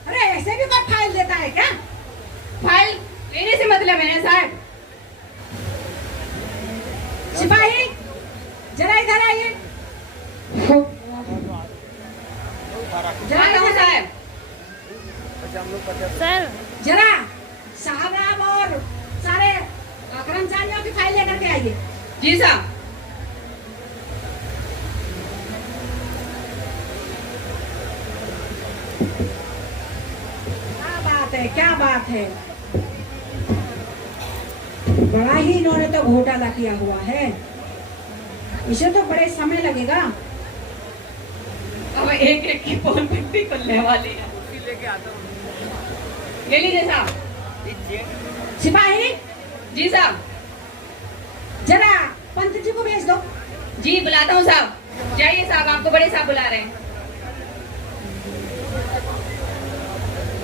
अरे ऐसे भी कोई फाइल देता है क्या? फाइल लेने से मतलब है ना साहब। सिपाही जरा इधर आइए। जरा इधर साहब। सर जरा साहब और सारे कर्मचारियों की फाइल लेकर के आइए। जी साहब। क्या बात है, बड़ा ही इन्होंने तो घोटाला किया हुआ है। इसे तो बड़े समय लगेगा। अब एक एक की पोल पिट्टी खुलने वाली है। ये लीजिए साहब। सिपाही जी साहब। जरा पंत जी को भेज दो। जी बुलाता हूँ साहब। जाइए साहब, आपको बड़े साहब बुला रहे हैं।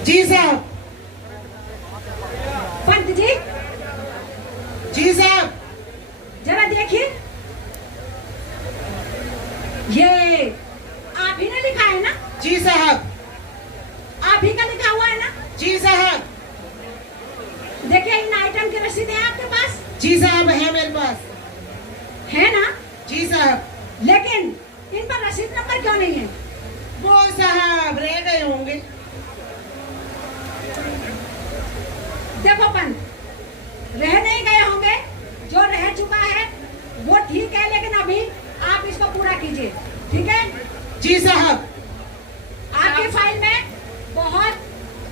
जी साहब। पंत जी। जी साहब। जरा देखिए, ये आप ही ने लिखा है ना? जी साहब। आप ही का लिखा हुआ है ना? जी साहब। देखिए इन आइटम की रसीद है आपके पास? जी साहब है मेरे पास। है ना? जी साहब। लेकिन इन पर रसीद नंबर क्यों नहीं है? वो साहब रह गए होंगे। देखो पंत, रह नहीं गए होंगे, जो रह चुका है वो ठीक है, लेकिन अभी आप इसको पूरा कीजिए, ठीक है? जी साहब। आपकी फाइल में बहुत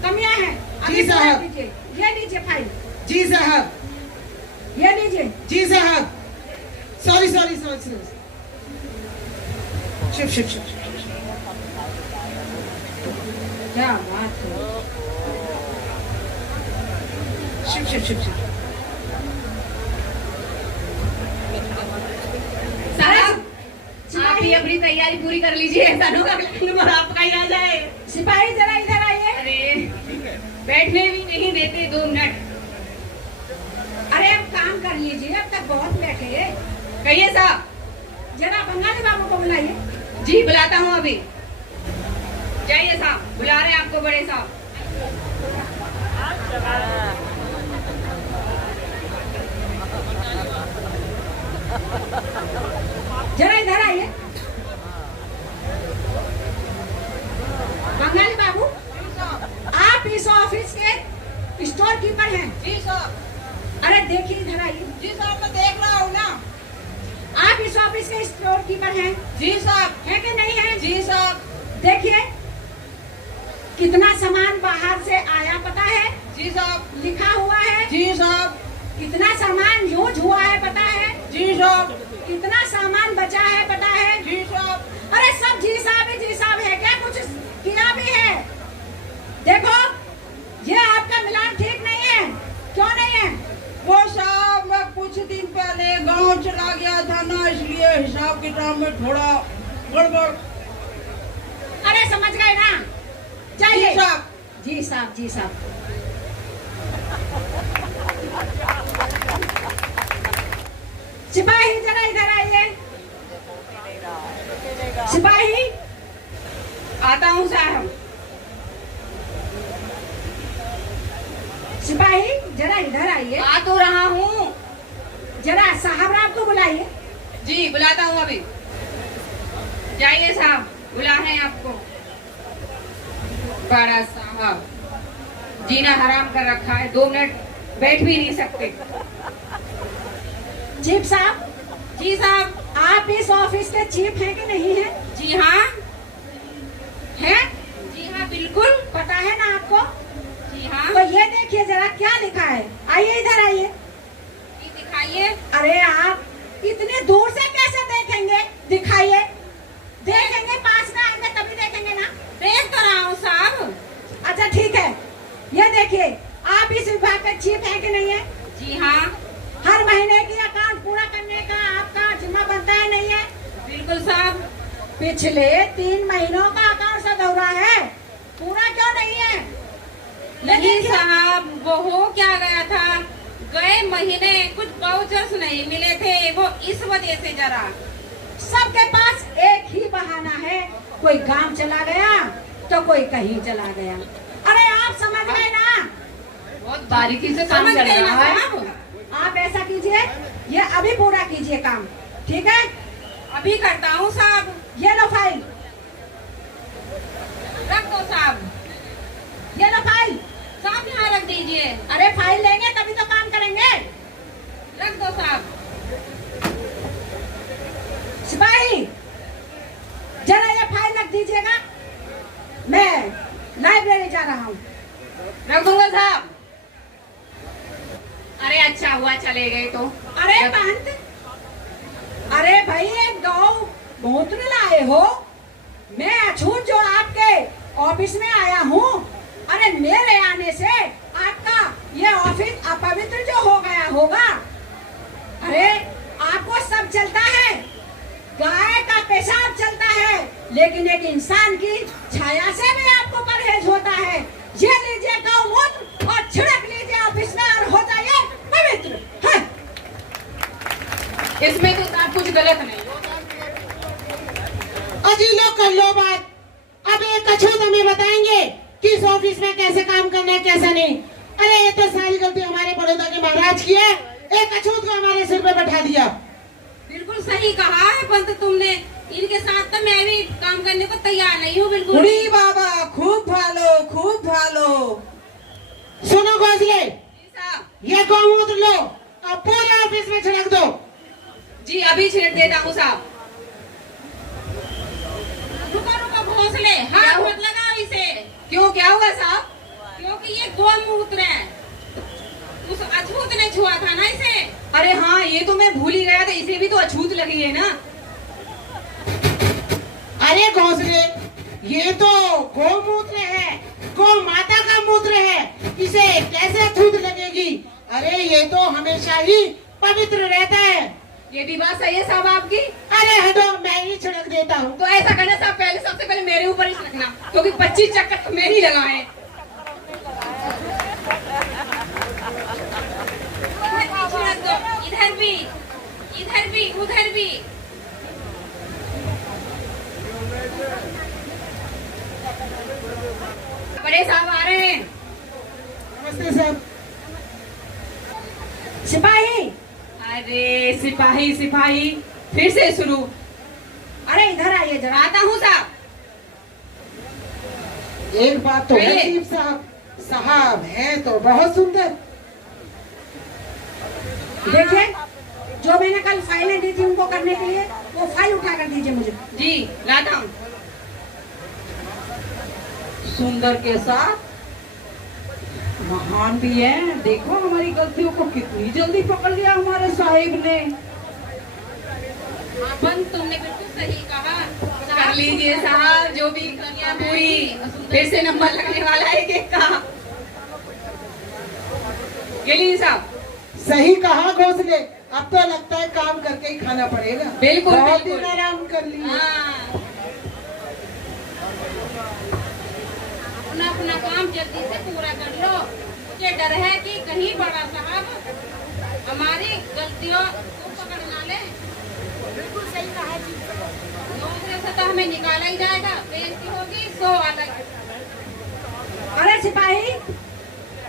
कमियां हैं, अभी जी पूरा साहब। कीजिए। ये लीजिए फाइल। जी साहब। ये लीजिए। जी साहब। Sorry sorry sorry sorry. Shiva Shiva Shiva. क्या बात है। शिव शिव शिव शिव। साहब आप ही अपनी तैयारी पूरी कर लीजिए, ऐसा ना हो कि नंबर आपका ही आ जाए। सिपाही जरा इधर आइए। अरे बैठने भी नहीं देते 2 मिनट। अरे अब काम कर लीजिए, अब तक बहुत बैठे। कहिए साहब। जरा बंगाली बाबू को बुलाइए। जी बुलाता हूँ अभी। जाइए साहब, बुला रहे हैं आपको बड़े साहब। जरा इधर आइए। बंगाली बाबू, आप इस ऑफिस के स्टोर कीपर हैं? जी साहब। अरे देखिए इधर आइए। जी साहब मैं देख रहा हूँ ना। आप इस ऑफिस के स्टोर कीपर हैं? जी साहब। है कि नहीं है? जी साहब। देखिए कितना सामान बाहर से आया पता है? जी साहब। लिखा हुआ है। जी साहब। कितना सामान यूज हुआ है पता है? जी साहब। कितना सामान बचा है पता है? जी साहब। अरे सब जी साहब है, जी साहब है, क्या कुछ किया भी है? देखो ये आपका मिलान ठीक नहीं है। क्यों नहीं है? वो साहब मैं कुछ दिन पहले गांव चला गया था ना, इसलिए हिसाब किताब में थोड़ा गड़बड़। अरे समझ गए ना? चाहिए जी साहब। जी साहब। जी साहब। सिपाही जरा इधर आइए। सिपाही। आता हूँ साहब। सिपाही जरा इधर आइए। आ तो रहा हूँ। जरा साहब राव को बुलाइए। जी बुलाता हूँ अभी। जाइए साहब, बुला रहे हैं आपको। बड़ा साहब जीना हराम कर रखा है, 2 मिनट बैठ भी नहीं सकते। चीफ साहब। जी साहब। आप इस ऑफिस के चीफ हैं कि नहीं हैं? जी हाँ। हैं? जी हाँ बिल्कुल। पता है ना आपको? जी हाँ। तो ये देखिए जरा क्या लिखा है। आइए इधर आइए। ये दिखाइए। अरे आप इतने दूर से कैसे देखेंगे? दिखाइए। देखेंगे, पास में आएंगे तभी देखेंगे ना। देख तो रहा हूँ साहब। चिप है कि नहीं है? जी हाँ, हर महीने की अकाउंट पूरा करने का आपका जिम्मा बनता है नहीं है? बिल्कुल साहब। पिछले 3 महीनों का अकाउंट सब अधूरा है, पूरा क्यों नहीं है? नहीं साहब, वो हो क्या गया था, गए महीने कुछ वाउचर्स नहीं मिले थे, वो इस वजह से जरा। सबके पास एक ही बहाना है, कोई गांव चला गया तो कोई कहीं चला गया। अरे आप समझ गए ना? बहुत बारीकी से काम कर रहा है। आप ऐसा कीजिए, ये अभी पूरा कीजिए काम, ठीक है? अभी करता हूँ साहब। ये लो फाइल, रख दो साहब। ये लो फाइल। साहब यहाँ रख दीजिए। अरे फाइल लेंगे तभी तो काम करेंगे। रख दो साहब। सिपाही, जरा ये फाइल रख दीजिएगा, मैं लाइब्रेरी जा रहा हूँ। रख दूंगा साहब। अरे अच्छा हुआ चले गए तो। अरे महंत, अरे भाई एक गौ मूत्र लाए हो, मैं अछूत जो आपके ऑफिस में आया हूँ, अरे मेरे आने से आपका ये ऑफिस अपवित्र जो हो गया होगा। अरे आपको सब चलता है, गाय का पेशाब चलता है, लेकिन एक इंसान की छाया से भी आपको परहेज होता है। ये लीजिए गौमूत्र और छिड़क लीजिए ऑफिस में और हो जाइए पवित्र। हाँ। इसमें तो साहब कुछ गलत नहीं। अजी लो कर लो बात। अब एक अछूत हमें बताएंगे कि इस ऑफिस में कैसे काम करना है कैसे नहीं। अरे ये तो सारी गलती हमारे बड़ौदा के महाराज की है, एक अछूत को हमारे सिर पे बैठा दिया। बिल्कुल सही कहा है पंत तुमने, इनके साथ तो मैं भी काम करने को तैयार नहीं हूँ बिल्कुल। उड़ी बाबा खूब भालो खूब भालो। सुनो घोसले, ये गौमूत्र लो और पूरे ऑफिस में छिड़क दो। जी अभी छिड़क देता हूँ साहब। रुको रुको घोंसले, हाथ मत लगाओ इसे। क्यों, क्या हुआ साहब? क्योंकि ये गौमूत्र है, उस अछूत ने छुआ था ना इसे। अरे हाँ, ये तो मैं भूल ही गया था, इसे भी तो अछूत लगी है ना। अरे घोंसले, ये तो गौमूत्र है, गौ माता का मूत्र है, इसे कैसे अछूत लगेगी? अरे ये तो हमेशा ही पवित्र रहता है। ये भी बात सही है साहब आपकी। अरे हटो, मैं ही छिड़क देता हूँ। तो ऐसा करना साहब, पहले सबसे पहले मेरे ऊपर ही छिड़कना, क्योंकि 25 चक्कर मैं ही लगाए। इधर भी, इधर भी, उधर भी। बड़े साहब आ रहे हैं। नमस्ते साहब। सिपाही, अरे सिपाही सिपाही, फिर से शुरू। अरे इधर आइए जरा। आता हूँ साहब। एक बात तो है पहले- चीफ साहब, साहब है तो बहुत सुंदर। देखिए, जो मैंने कल फाइलें दी थी उनको करने के लिए, वो फाइल उठा कर दीजिए मुझे। जी लाता हूँ। सुंदर के साथ महान भी है। देखो हमारी गलतियों को कितनी जल्दी पकड़ लिया हमारे साहिब ने। पंत तुमने बिल्कुल सही कहा। कर लीजिए साहब, जो भी कमियां पूरी, फिर से नंबर लगने वाला है एक एक का। ये लीजिए साहब। सही कहा घोसले, अब तो लगता है काम करके ही खाना पड़ेगा। बिल्कुल, बहुत बिल्कुल। दिन आराम कर लिए। हाँ। अपना अपना काम जल्दी से पूरा कर लो। मुझे डर है कि कहीं बड़ा साहब हमारी गलतियों को पकड़ ना ले। बिल्कुल सही कहा जी। नौकरी से तो हमें निकाला ही जाएगा, बेइज्जती होगी सो अलग। अरे सिपाही,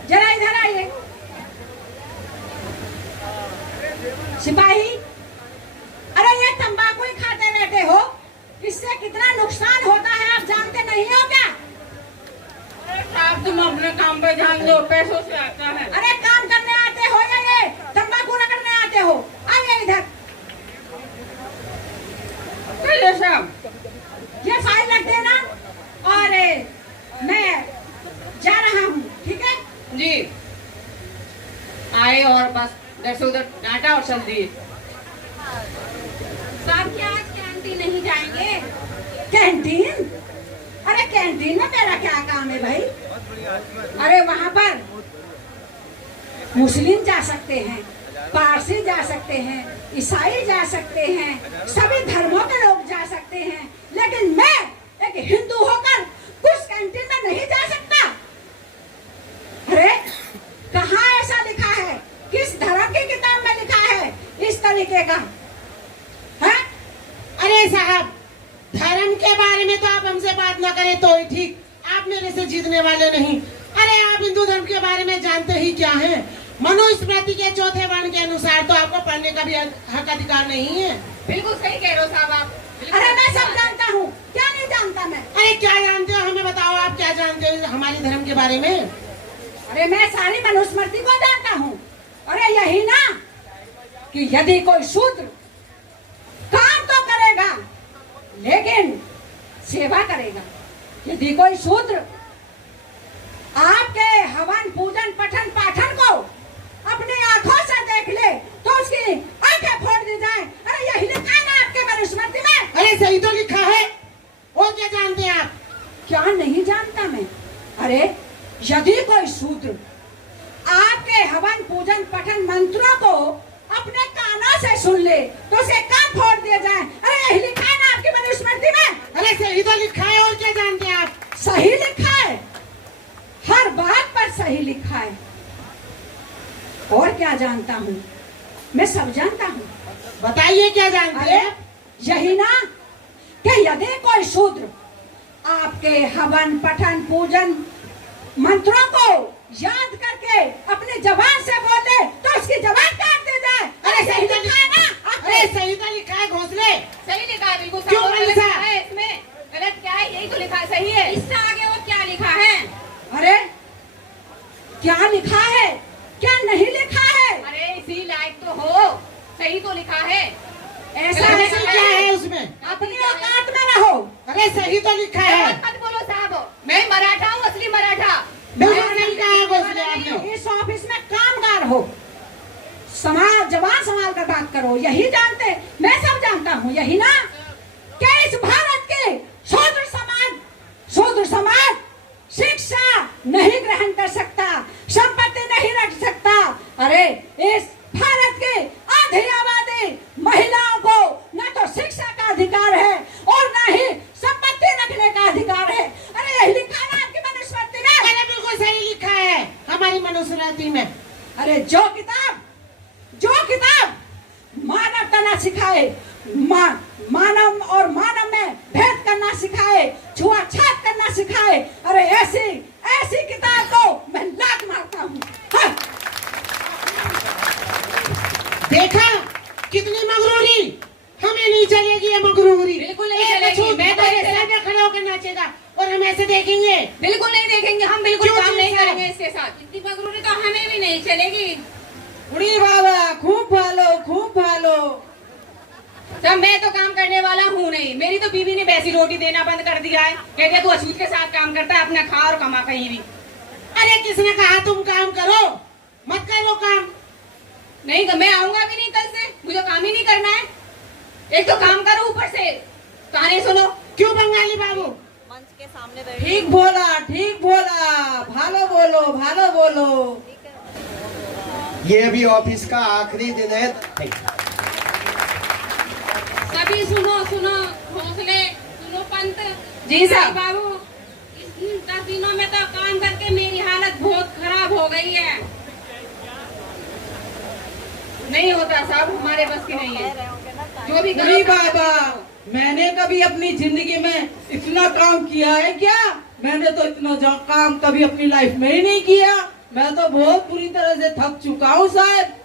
जरा इधर आइए। सिपाही, अरे ये तंबाकू ही खाते रहते हो, इससे कितना नुकसान होता है आप जानते नहीं हो क्या? साहब तुम अपने काम पे ध्यान दो, पैसों से आता है। अरे काम करने आते हो या ये तंबाकू रगड़ने आते हो? आइए इधर। साहब ये फाइल रख देना और मैं जा रहा हूँ, ठीक है? जी। आए और बस इधर से उधर डांटा और चल दिए। साहब क्या आज कैंटीन नहीं जाएंगे? कैंटीन? अरे कैंटीन में मेरा क्या काम है भाई? अरे वहाँ पर मुस्लिम जा सकते हैं, पारसी जा सकते हैं, ईसाई जा सकते हैं, सभी धर्मों के लोग जा सकते हैं, लेकिन मैं एक हिंदू होकर कुछ कैंटीन में नहीं जा सकता। अरे कहाँ ऐसा लिखा है? किस धर्म की किताब में लिखा है इस तरीके का? है? अरे साहब, धर्म के बारे में तो आप हमसे बात ना करें तो ही ठीक, आप मेरे से जीतने वाले नहीं। अरे आप हिंदू धर्म के बारे में जानते ही क्या है? मनुस्मृति के चौथे वर्ण के अनुसार तो आपको पढ़ने का भी हक अधिकार नहीं है। बिल्कुल सही कह रहे हो साहब आप। अरे मैं सब जानता हूँ, क्या नहीं जानता मैं? अरे क्या जानते हो, हमें बताओ, आप क्या जानते हो हमारे धर्म के बारे में? अरे मैं सारी मनुस्मृति को जानता हूँ। अरे यही ना कि यदि कोई शूद्र काम तो करेगा लेकिन सेवा करेगा, यदि कोई शूद्र आपके हवन पूजन पठन पाठन को अपनी आंखों से देख ले तो उसकी आंखें फोड़ दी जाए। अरे यही लिखा है ना आपके मनुस्मृति में। अरे सही तो लिखा है। और क्या जानते हैं आप? क्या नहीं जानता मैं? अरे यदि कोई शूद्र आपके हवन पूजन पठन मंत्रों को अपने कानों से सुन ले तो उसे कान फोड़ दिया जाए। अरे यही लिखा है ना आपकी मनुस्मृति में। अरे सही तो लिखा है। और क्या जानते हैं आप? सही लिखा है, हर बात पर सही लिखा है। और क्या जानता हूँ? मैं सब जानता हूँ। बताइए क्या जानते हैं? यही ना कि यदि कोई शूद्र आपके हवन पठन पूजन मंत्रों को याद करके अपनी जबान से बोले तो उसकी जबान काट दी जाए। अरे सही तो लिखा है ना? अरे सही तो लिखा है घोंसले। सही लिखा है बिल्कुल। क्यों गलत ऐसा? लिखा है इसमें? गलत क्या है? यही तो लिखा है, सही है। इससे आगे और क्या लिखा है? अरे क्या लिखा है, क्या नहीं लिखा है? अरे इसी लायक तो हो, सही तो लिखा है। ऐसा ऐसा क्या है उसमें? अपनी औकात में रहो। अरे सही तो लिखा है। मत बोलो साहब, मैं मराठा हूँ, असली मराठा। बिल्कुल सही कहा है घोंसले आपने। इस ऑफिस में कामगार हो, समाज जवान संभाल कर बात करो। यही जानते, मैं सब जानता हूँ। यही ना कि इस भारत के शूद्र समाज शिक्षा नहीं ग्रहण कर सकता, संपत्ति नहीं रख सकता। अरे इस भारत के आधी आबादी महिलाओं को न तो शिक्षा का अधिकार है और न ही संपत्ति रखने का अधिकार है। अरे यही लिखा है आपकी मनुस्मृति में। अरे बिल्कुल सही लिखा है हमारी मनुस्मृति में। अरे जो किताब मानवता न सिखाए, मानव और मानव में भेद करना सिखाए, छुआछूत करना सिखाए, अरे ऐसी किताब को मैं लात मारता हूँ। हाँ। देखा कितनी मगरूरी, हमें नहीं चलेगी ये मगरूरी। बिल्कुल नहीं चलेगी। मैं तो ऐसे खड़ा होकर नाचेगा और हम ऐसे देखेंगे? बिल्कुल नहीं देखेंगे, हम बिल्कुल क्यों काम नहीं नहीं करेंगे इसके साथ। इतनी मगरूरी तो हमें भी नहीं चलेगी। उड़ी बाबा खूब भालो। जब मैं तो काम करने वाला हूँ नहीं, मेरी तो बीवी ने वैसी रोटी देना बंद कर दिया है। कहते हैं तू अछूत के साथ काम करता है, अपना खा और कमा कहीं भी। अरे किसने कहा तुम काम करो? मत करो काम। नहीं तो मैं आऊंगा भी नहीं कल से, मुझे काम ही नहीं करना है। एक तो काम करो, ऊपर से कहानी सुनो। क्यों बंगाली बाबू? ठीक बोला, भालो बोलो। ये भी ऑफिस का आखिरी दिन है। सभी सुनो घोंसले सुनो पंत जी साहब। बाबू, इन 10 दिनों में तो काम करके मेरी हालत बहुत खराब हो गई है। नहीं होता साहब, हमारे बस की नहीं है। जो भी नहीं बाबा, मैंने कभी अपनी जिंदगी में इतना काम किया है क्या? मैंने तो इतना काम कभी अपनी लाइफ में ही नहीं किया। मैं तो बहुत बुरी तरह से थक चुका हूँ साहब।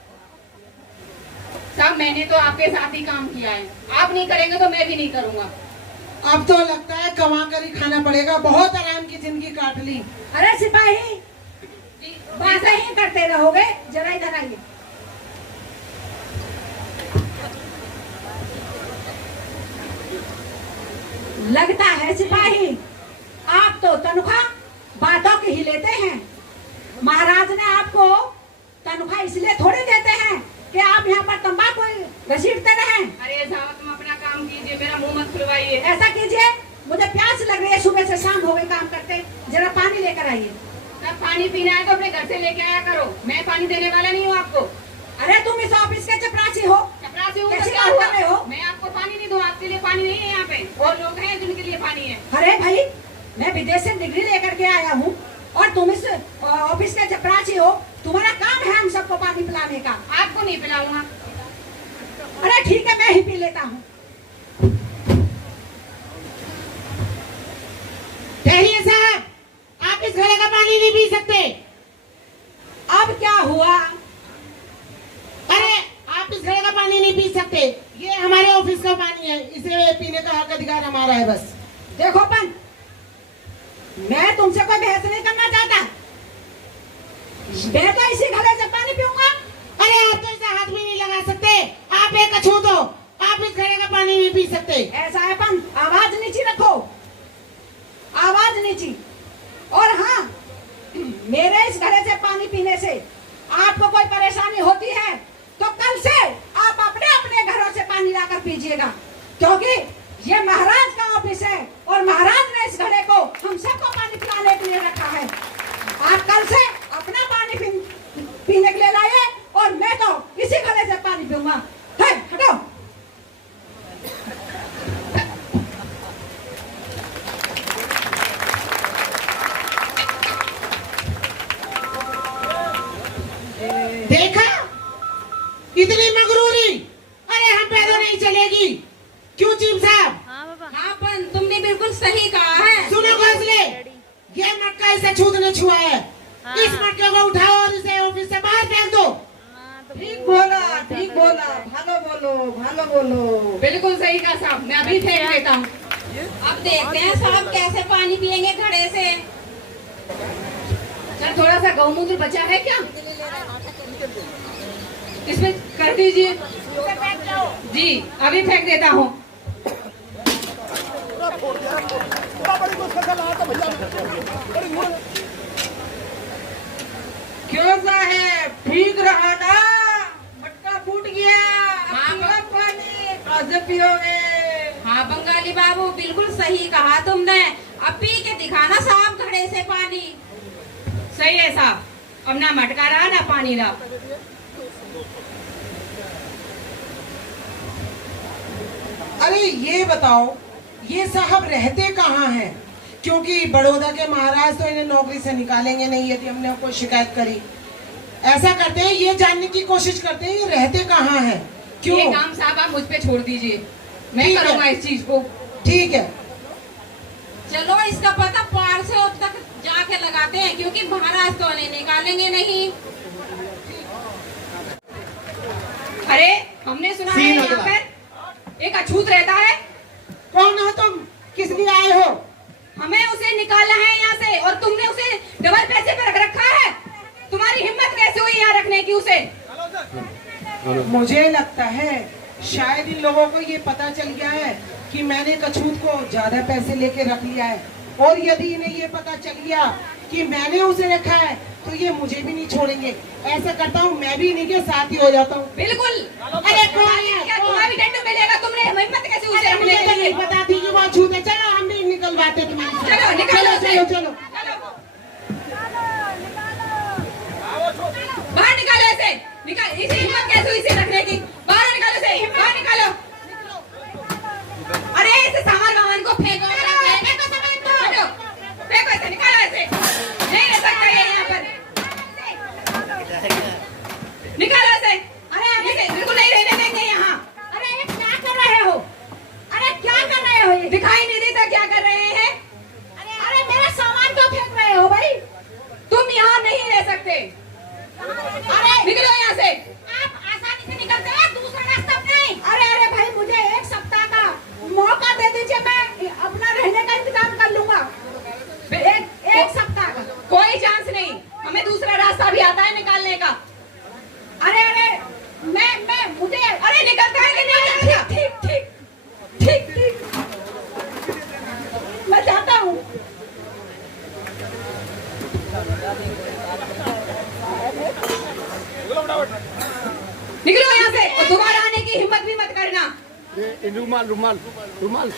मैंने तो आपके साथ ही काम किया है, आप नहीं करेंगे तो मैं भी नहीं करूँगा। अब तो लगता है कमा कर ही खाना पड़ेगा। बहुत आराम की जिंदगी काट ली। अरे सिपाही, बातें ही करते रहोगे, जरा इधर आइए। लगता है सिपाही आप तो तनख्वाह बातों की ही लेते हैं। महाराज ने आपको तनख्वाह इसलिए थोड़ी देते हैं कि आप यहाँ पर तंबाकू घसीटते रहें। अरे साहब तुम अपना काम कीजिए, मेरा मुंह मत खुलवाइए। ऐसा कीजिए, मुझे प्यास लग रही है, सुबह से शाम हो गई काम करते, जरा पानी लेकर आइए। जब पानी पीना है तो अपने घर से लेके आया करो, मैं पानी देने वाला नहीं हूँ आपको। अरे तुम इस ऑफिस के चपरासी हो, चपरासी हूँ कैसे तो क्या बात हुआ? कर रहे हो? मैं आपको पानी नहीं दूँ, आपके लिए पानी नहीं है यहाँ पे, और लोग हैं जिनके लिए पानी है। अरे भाई, मैं विदेश से डिग्री लेकर के आया हूँ और तुम इस ऑफिस के चपरासी हो, तुम्हारा काम है हम सबको पानी पिलाने का। आपको नहीं पिलाऊंगा। अरे ठीक है, मैं ही पी लेता हूँ। ठहरिए साहब, आप इस घड़े का पानी नहीं पी सकते। अब क्या हुआ? अरे आप इस घड़े का पानी नहीं पी सकते, ये हमारे ऑफिस का पानी है, इसे पीने का हक अधिकार हमारा है। बस देखो पन, मैं तुमसे कोई बहस नहीं करना चाहता, मैं तो इसी घड़े से पानी पीऊंगा। अरे आप तो इसे हाथ भी नहीं लगा सकते, आप एक अछूत हो, आप इस घड़े का पानी नहीं पी सकते। ऐसा है पन, आवाज नीची रखो, आवाज नीची। और हाँ, मेरे इस घड़े से पानी पीने से आपको कोई परेशानी होती है तो कल से आप अपने अपने घरों से पानी लाकर पीजिएगा, क्योंकि ये महाराज का ऑफिस है और महाराज ने इस घड़े को हम सबको पानी पिलाने के लिए रखा है। आप कल से अपना पानी पीने के लिए लाइए और मैं तो इसी घड़े से पानी पीऊंगा। हटो। देखा, इतनी मगरूरी, अरे हम पैदल नहीं चलेगी। क्यों चीफ साहब? हाँ पन, तुमने बिल्कुल सही कहा है। सुनो घोंसले, ये मटका इसे छूत ने छुआ है, इस मटके को उठाओ और इसे ऑफिस से बाहर फेंक दो। ठीक बोला, ठीक बोला, भालो बोलो, भालो बोलो। बिल्कुल सही कहा साहब, मैं अभी फेंक देता हूँ। अब देखते हैं साहब कैसे पानी पियेंगे घड़े से। चल, थोड़ा सा गौमूत्र बचा है क्या, इसमें कर दीजिए। जी, अभी फेंक देता हूँ। क्यों साहब, ठीक रहा ना? मटका फूट गया, हाँ, अब पानी कैसे पियोगे? हाँ बंगाली बाबू, बिल्कुल सही कहा तुमने। अब पी के दिखाना साहब घड़े से पानी। सही है साहब, अब ना मटका रहा ना पानी रहा। अरे ये बताओ, ये साहब रहते कहाँ हैं? क्योंकि बड़ौदा के महाराज तो इन्हें नौकरी से निकालेंगे नहीं यदि हमने कोई शिकायत करी। ऐसा करते हैं, ये जानने की कोशिश करते हैं ये रहते कहाँ हैं। क्यों? ये काम साहब आप मुझ पे छोड़ दीजिए, मैं ठीक है। करूँगा इस चीज को। ठीक है। चलो, इसका पता पार से अब तक जाके लगाते हैं, क्योंकि महाराज तो उन्हें निकालेंगे नहीं। अरे हमने सुना है यहाँ पर एक अछूत रहता है। कौन हो तुम? किस लिए आए हो? हमें उसे निकालना है यहाँ से, और तुमने उसे डबल पैसे पे रख रखा है। तुम्हारी हिम्मत कैसे हुई यहाँ रखने की उसे? मुझे लगता है शायद इन लोगों को ये पता चल गया है कि मैंने कछूत को ज्यादा पैसे लेके रख लिया है, और यदि इन्हें ये पता चल गया कि मैंने उसे रखा है तो ये मुझे भी नहीं छोड़ेंगे। ऐसा करता हूँ, मैं भी इन्हीं के साथ ही हो जाता हूँ। बिल्कुल। अरे कौन है? क्या तुम्हारा भी दंड मिलेगा? तुमने हिम्मत कैसे उसे अरे रखने मुझे के तो लिए? नहीं पता थी कि वो अछूत है। चलो हम भी निकलवाते तुम्हारे साथ। चलो, निकालो उसे। चलो चलो। बाहर निकालो इसे, निकाल। इसे हिम्मत कैसे हुई इसे रखने की? बाहर निकालो इसे, बाहर निकालो। अरे इसे सामान को फेंको, फेंको सामान को, फेंको इसे, निकालो इसे। नहीं रह सकता ये यहाँ पर, निकालो इसे। अरे इसे बिल्कुल नहीं रहने देंगे यहाँ। अरे ये क्या कर रहे हो? अरे क्या कर रहे हो ये? दिखाई नहीं देता क्या कर रहे हैं? अरे मेरा सामान क्यों फेंक रहे हो भाई? तुम यहाँ नहीं रह सकते, अरे निकलो यहाँ से। आप आसानी से निकलते हैं, दूसरा रास्ता नहीं। अरे भाई, मुझे एक सप्ताह का मौका दे दीजिए, मैं अपना रहने का इंतजाम कर लूंगा। एक सप्ताह का कोई चांस नहीं, हमें दूसरा रास्ता भी आता है निकालने का। अरे मैं मुझे अरे निकलता है कि नहीं निकलता? ठीक मैं जाता हूँ। निकलो यहाँ से, और दोबारा आने की हिम्मत भी मत करना। रुमाल रुमाल रुमाल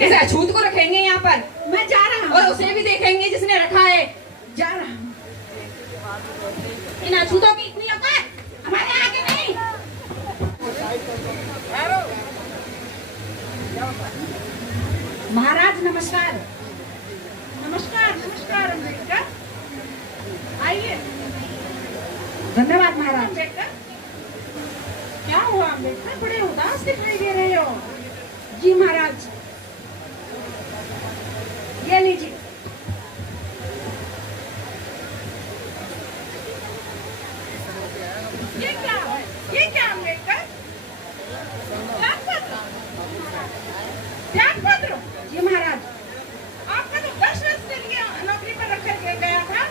इस अछूत को रखेंगे यहाँ पर, मैं जा रहा हूँ। और उसे भी देखेंगे जिसने रखा है। जा रहा हूँ। इन अछूतों की इतनी औकात हमारे आगे नहीं। महाराज नमस्कार। नमस्कार नमस्कार अम्बेडकर, आइए। धन्यवाद महाराज। अम्बेडकर, क्या हुआ अम्बेडकर, बड़े उदास दिखाई दे रहे हो। जी महाराज, ये लीजिए। ये क्या है, ये क्या अम्बेडकर? त्यागपत्र, त्यागपत्र। जी महाराज। आपका तो 10 वर्ष के लिए नौकरी पर रखा गया था।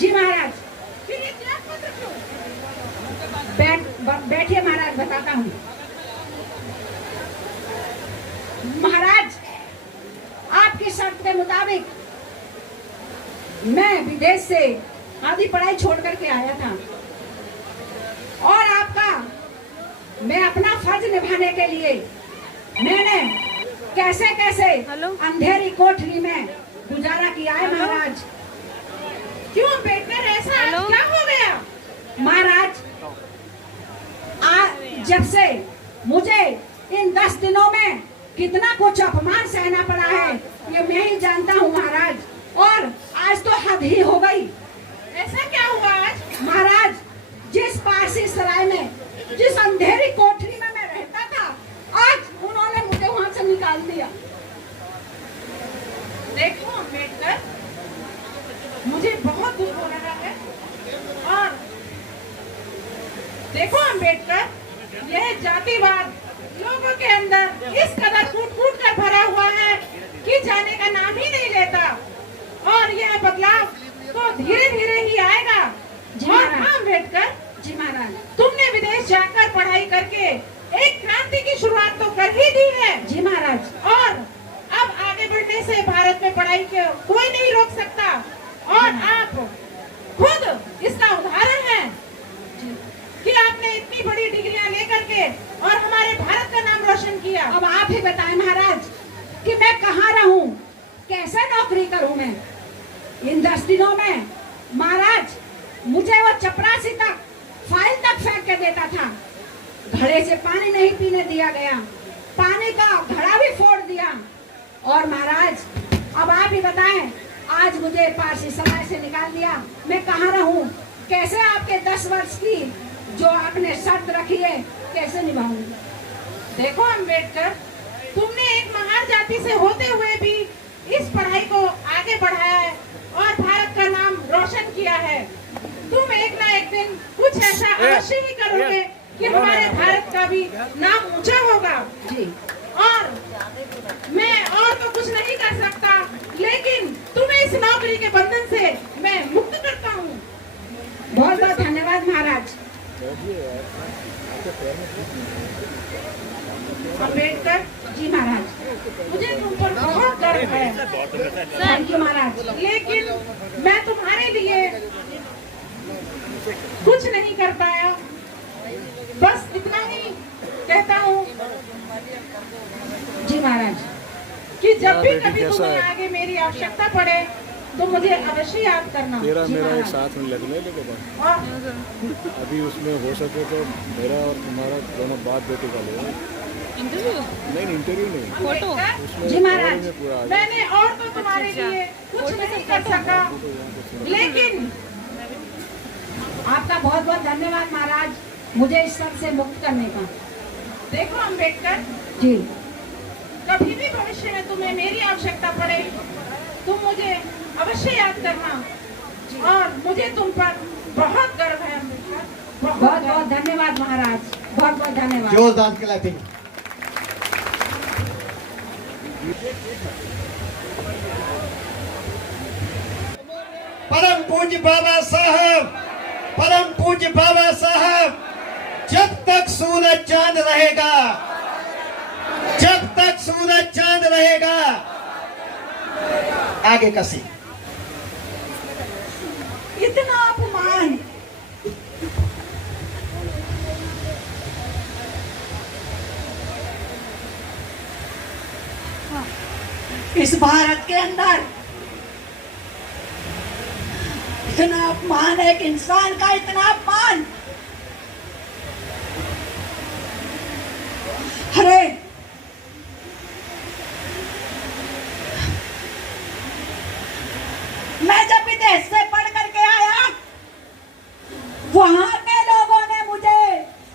जी महाराज। फिर ये त्यागपत्र क्यों? बैठिए महाराज, बताता हूँ। महाराज, आपकी शर्त के मुताबिक मैं विदेश से आधी पढ़ाई छोड़ करके आया था, और मैं अपना फर्ज निभाने के लिए मैंने कैसे कैसे अंधेरी कोठरी में गुजारा किया है महाराज। क्यों अम्बेडकर, ऐसा क्या हो गया? महाराज, जब से मुझे इन 10 दिनों में कितना कुछ अपमान सहना पड़ा है ये मैं ही जानता हूँ महाराज, और आज तो हद ही हो गई। ऐसा क्या हुआ आज? महाराज, जिस पारसी सराय में, जिस अंधेरी कोठरी में मैं रहता था, आज उन्होंने मुझे वहां से निकाल दिया। देखो अम्बेडकर, मुझे बहुत दुख हो रहा है। और देखो अम्बेडकर, यह जातिवाद लोगों के अंदर इस कदर कूट कूट कर भरा हुआ है कि जाने का नाम ही नहीं लेता, और यह बदलाव तो धीरे धीरे ही आएगा। और हाँ अम्बेडकर, जी महाराज, तुमने विदेश जाकर पढ़ाई करके एक क्रांति की शुरुआत तो कर ही दी है। जी महाराज। और अब आगे बढ़ने से भारत में पढ़ाई को कोई नहीं रोक सकता, और आप खुद इसका उदाहरण है कि आपने इतनी बड़ी डिग्रियां लेकर के और हमारे भारत का नाम रोशन किया। अब आप ही बताएं महाराज कि मैं कहाँ रहूं, कैसे नौकरी करूं मैं। इन 10 दिनों में महाराज मुझे वो चपरासी तक फाइल तक फेंक के देता था, घड़े से पानी नहीं पीने दिया गया, पानी का घड़ा भी फोड़ दिया। और महाराज, अब आप ही बताएं, आज मुझे पारसी समाज से निकाल दिया, मैं कहाँ रहूं, कैसे आपके 10 वर्ष की जो आपने शर्त रखी है कैसे निभाऊंगी। देखो अम्बेडकर, तुमने एक महान जाति से होते हुए भी इस पढ़ाई को आगे बढ़ाया है और भारत का नाम रोशन किया है। तुम एक ना एक दिन कुछ ऐसा अवश्य ही करोगे कि हमारे भारत का भी नाम ऊंचा होगा। जी। और मैं और तो कुछ नहीं कर सकता, लेकिन तुम्हें इस नौकरी के बंधन से मैं मुक्त करता हूँ। बहुत बहुत धन्यवाद महाराज। अम्बेडकर जी महाराज, मुझे तुम पर बहुत गर्व है। थैंक यू महाराज। लेकिन मैं तुम्हारे लिए कुछ नहीं कर पाया, बस इतना ही कहता हूँ जी महाराज कि जब भी कभी तुम्हें आगे मेरी आवश्यकता पड़े तो मुझे अवश्य याद करना। तेरा मेरा एक साथ में लगने लगेगा। और अभी उसमें हो सके तो मेरा और तुम्हारा दोनों बात बेटी का लो। इंटरव्यू नहीं इंटरव्यू नहीं, फोटो। जी महाराज, मैंने और तो तुम्हारे लिए कुछ नहीं कर सका, लेकिन आपका बहुत बहुत धन्यवाद महाराज, मुझे इस सब से मुक्त करने का। देखो अम्बेडकर, जी। कभी भी भविष्य में तुम्हें मेरी आवश्यकता पड़े तुम मुझे अवश्य याद करना, और मुझे तुम पर बहुत गर्व है अम्बेडकर। बहुत बहुत धन्यवाद महाराज, बहुत बहुत धन्यवाद। जोरदार क्लैपिंग। परम पूज्य बाबा साहब, परम पूज्य बाबा साहब, जब तक सूरज चांद रहेगा, जब तक सूरज चांद रहेगा। आगे कसी। इतना अपमान, इस भारत के अंदर इतना अपमान, एक इंसान का इतना अपमान। अरे मैं जब विदेश से पढ़ करके आया, वहां के लोगों ने मुझे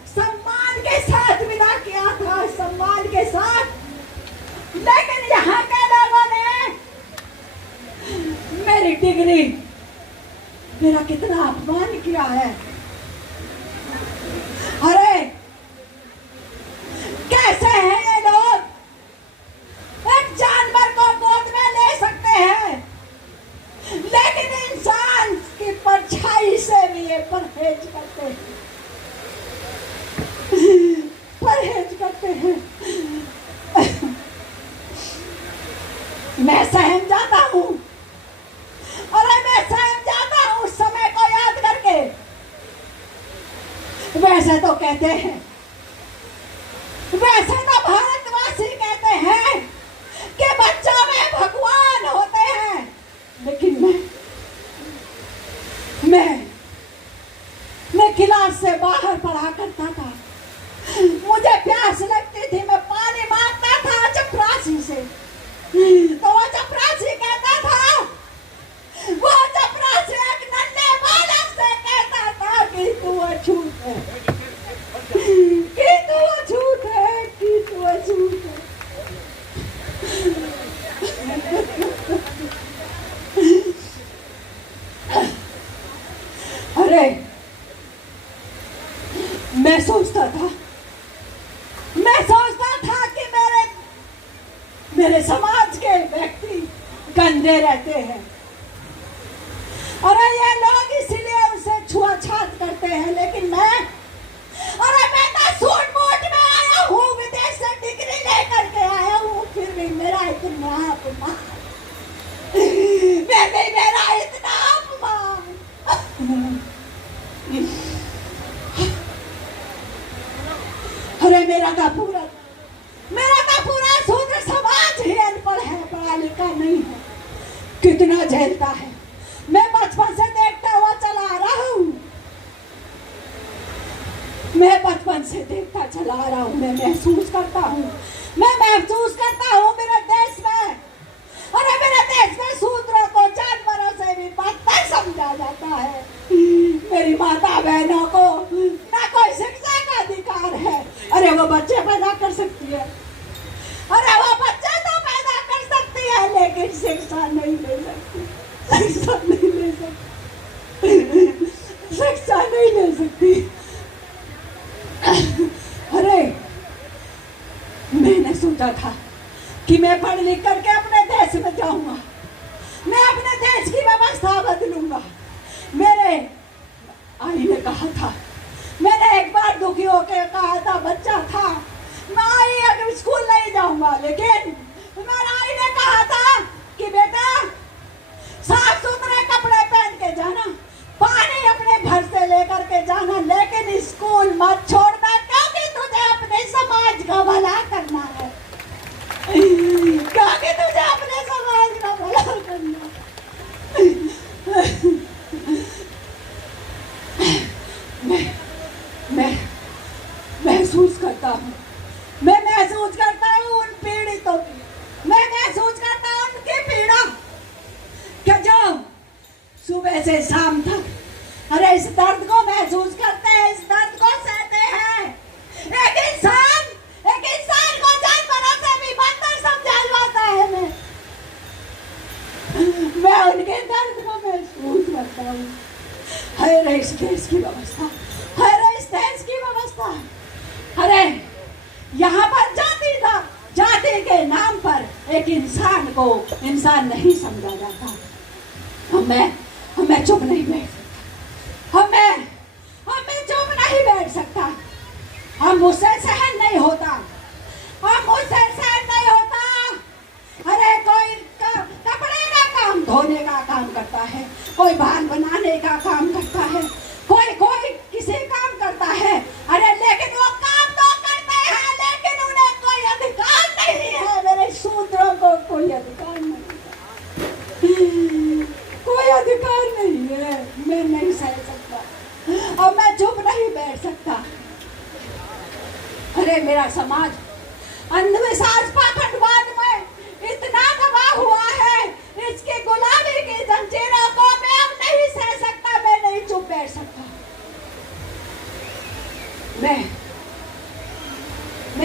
सम्मान के साथ विदा किया था, सम्मान के साथ। लेकिन यहाँ के लोगों ने मेरी डिग्री, मेरा कितना अपमान किया है। अरे कैसे हैं ये लोग? एक जानवर को गोद में ले सकते हैं, लेकिन इंसान की परछाई से भी ये परहेज करते हैं, परहेज करते हैं। मैं सहम जाता हूँ, अरे मैं सहम जाता हूँ उस समय को याद करके। वैसे तो कहते हैं, वैसे तो भारतवासी कहते हैं कि बच्चों में भगवान होते हैं, लेकिन मैं क्लास से बाहर पढ़ा करता था। मुझे प्यास लगती थी, मैं पानी मांगता था चपरासी से, तो वो चपरासी कहता था, वो चपरासी एक नन्हे बालक से कहता था कि तू अछूत है, कि तू अछूत है, कि तू अछूत है। अरे मैं सोचता था कि मेरे समाज के व्यक्ति गंदे रहते हैं, और ये लोग इसलिए उसे छुआछात करते हैं। लेकिन मैं तो सूट बूट में आया हूँ, विदेश से डिग्री लेकर के आया हूँ, फिर भी मेरा इतना अपमान, मेरा इतना अपमान। अरे मेरा तो पूरा शूद्र समाज ही अनपढ़ है, पढ़ा लिखा नहीं है। कितना झेलता है, मैं बचपन से देखता हुआ चला आ रहा हूँ, मैं बचपन से देखता चला आ रहा हूँ। मैं महसूस करता हूँ मेरे देश में, अरे मेरे देश में शूद्रों को जानवरों से भी बदतर समझा जाता है। मेरी माता बहनों को ना कोई शिक्षा का अधिकार है। अरे वो बच्चे पैदा कर सकती है, अरे वो बच्चे तो पैदा कर सकती है, लेकिन शिक्षा नहीं ले सकती, शिक्षा नहीं ले सकती, शिक्षा नहीं ले सकती। अरे मैंने सोचा था कि मैं पढ़ लिख करके अपने देश में जाऊंगा, मैं अपने देश की व्यवस्था बदलूंगा। मेरे आई ने कहा था, मैंने एक बार दुखी होकर कहा था, बच्चा था, मैं आई अगर स्कूल नहीं जाऊंगा, लेकिन मेरा आई ने कहा था कि बेटा साफ सुथरे कपड़े पहन के जाना, पानी अपने घर से लेकर के जाना, लेकिन स्कूल मत छोड़ना, क्योंकि तुझे अपने समाज का भला करना है, क्योंकि तुझे अपने समाज का भला करना मैं महसूस करता हूँ उन पीड़ितों की, मैं महसूस करता हूँ उनकी पीड़ा, कि जो सुबह से शाम तक, अरे इस दर्द को महसूस करते हैं, इस दर्द को सहते हैं। एक इंसान को जानवरों से भी बदतर समझा जाता है। मैं उनके दर्द को महसूस करता हूँ। है इस देश की व्यवस्था, है इस देश की व्यवस्था। अरे यहाँ पर जाति के नाम पर एक इंसान को इंसान नहीं समझा जाता। हमें चुप नहीं बैठ सकता, हमें चुप नहीं बैठ सकता। हम मुझसे सहन नहीं होता। अरे कोई कपड़े का काम धोने का काम करता है, कोई बाल बनाने का काम करता है, कोई किसी काम करता है। अरे लेकिन वो काम तो करते हैं, लेकिन उन्हें कोई अधिकार नहीं है। मेरे शूद्रों को कोई अधिकार अरे मेरा समाज अंधविश्वास पाखंडवाद में इतना दबा हुआ है, इसके गुलामी की जंजीरों को मैं अब नहीं सह सकता, मैं नहीं चुप बैठ सकता। मैं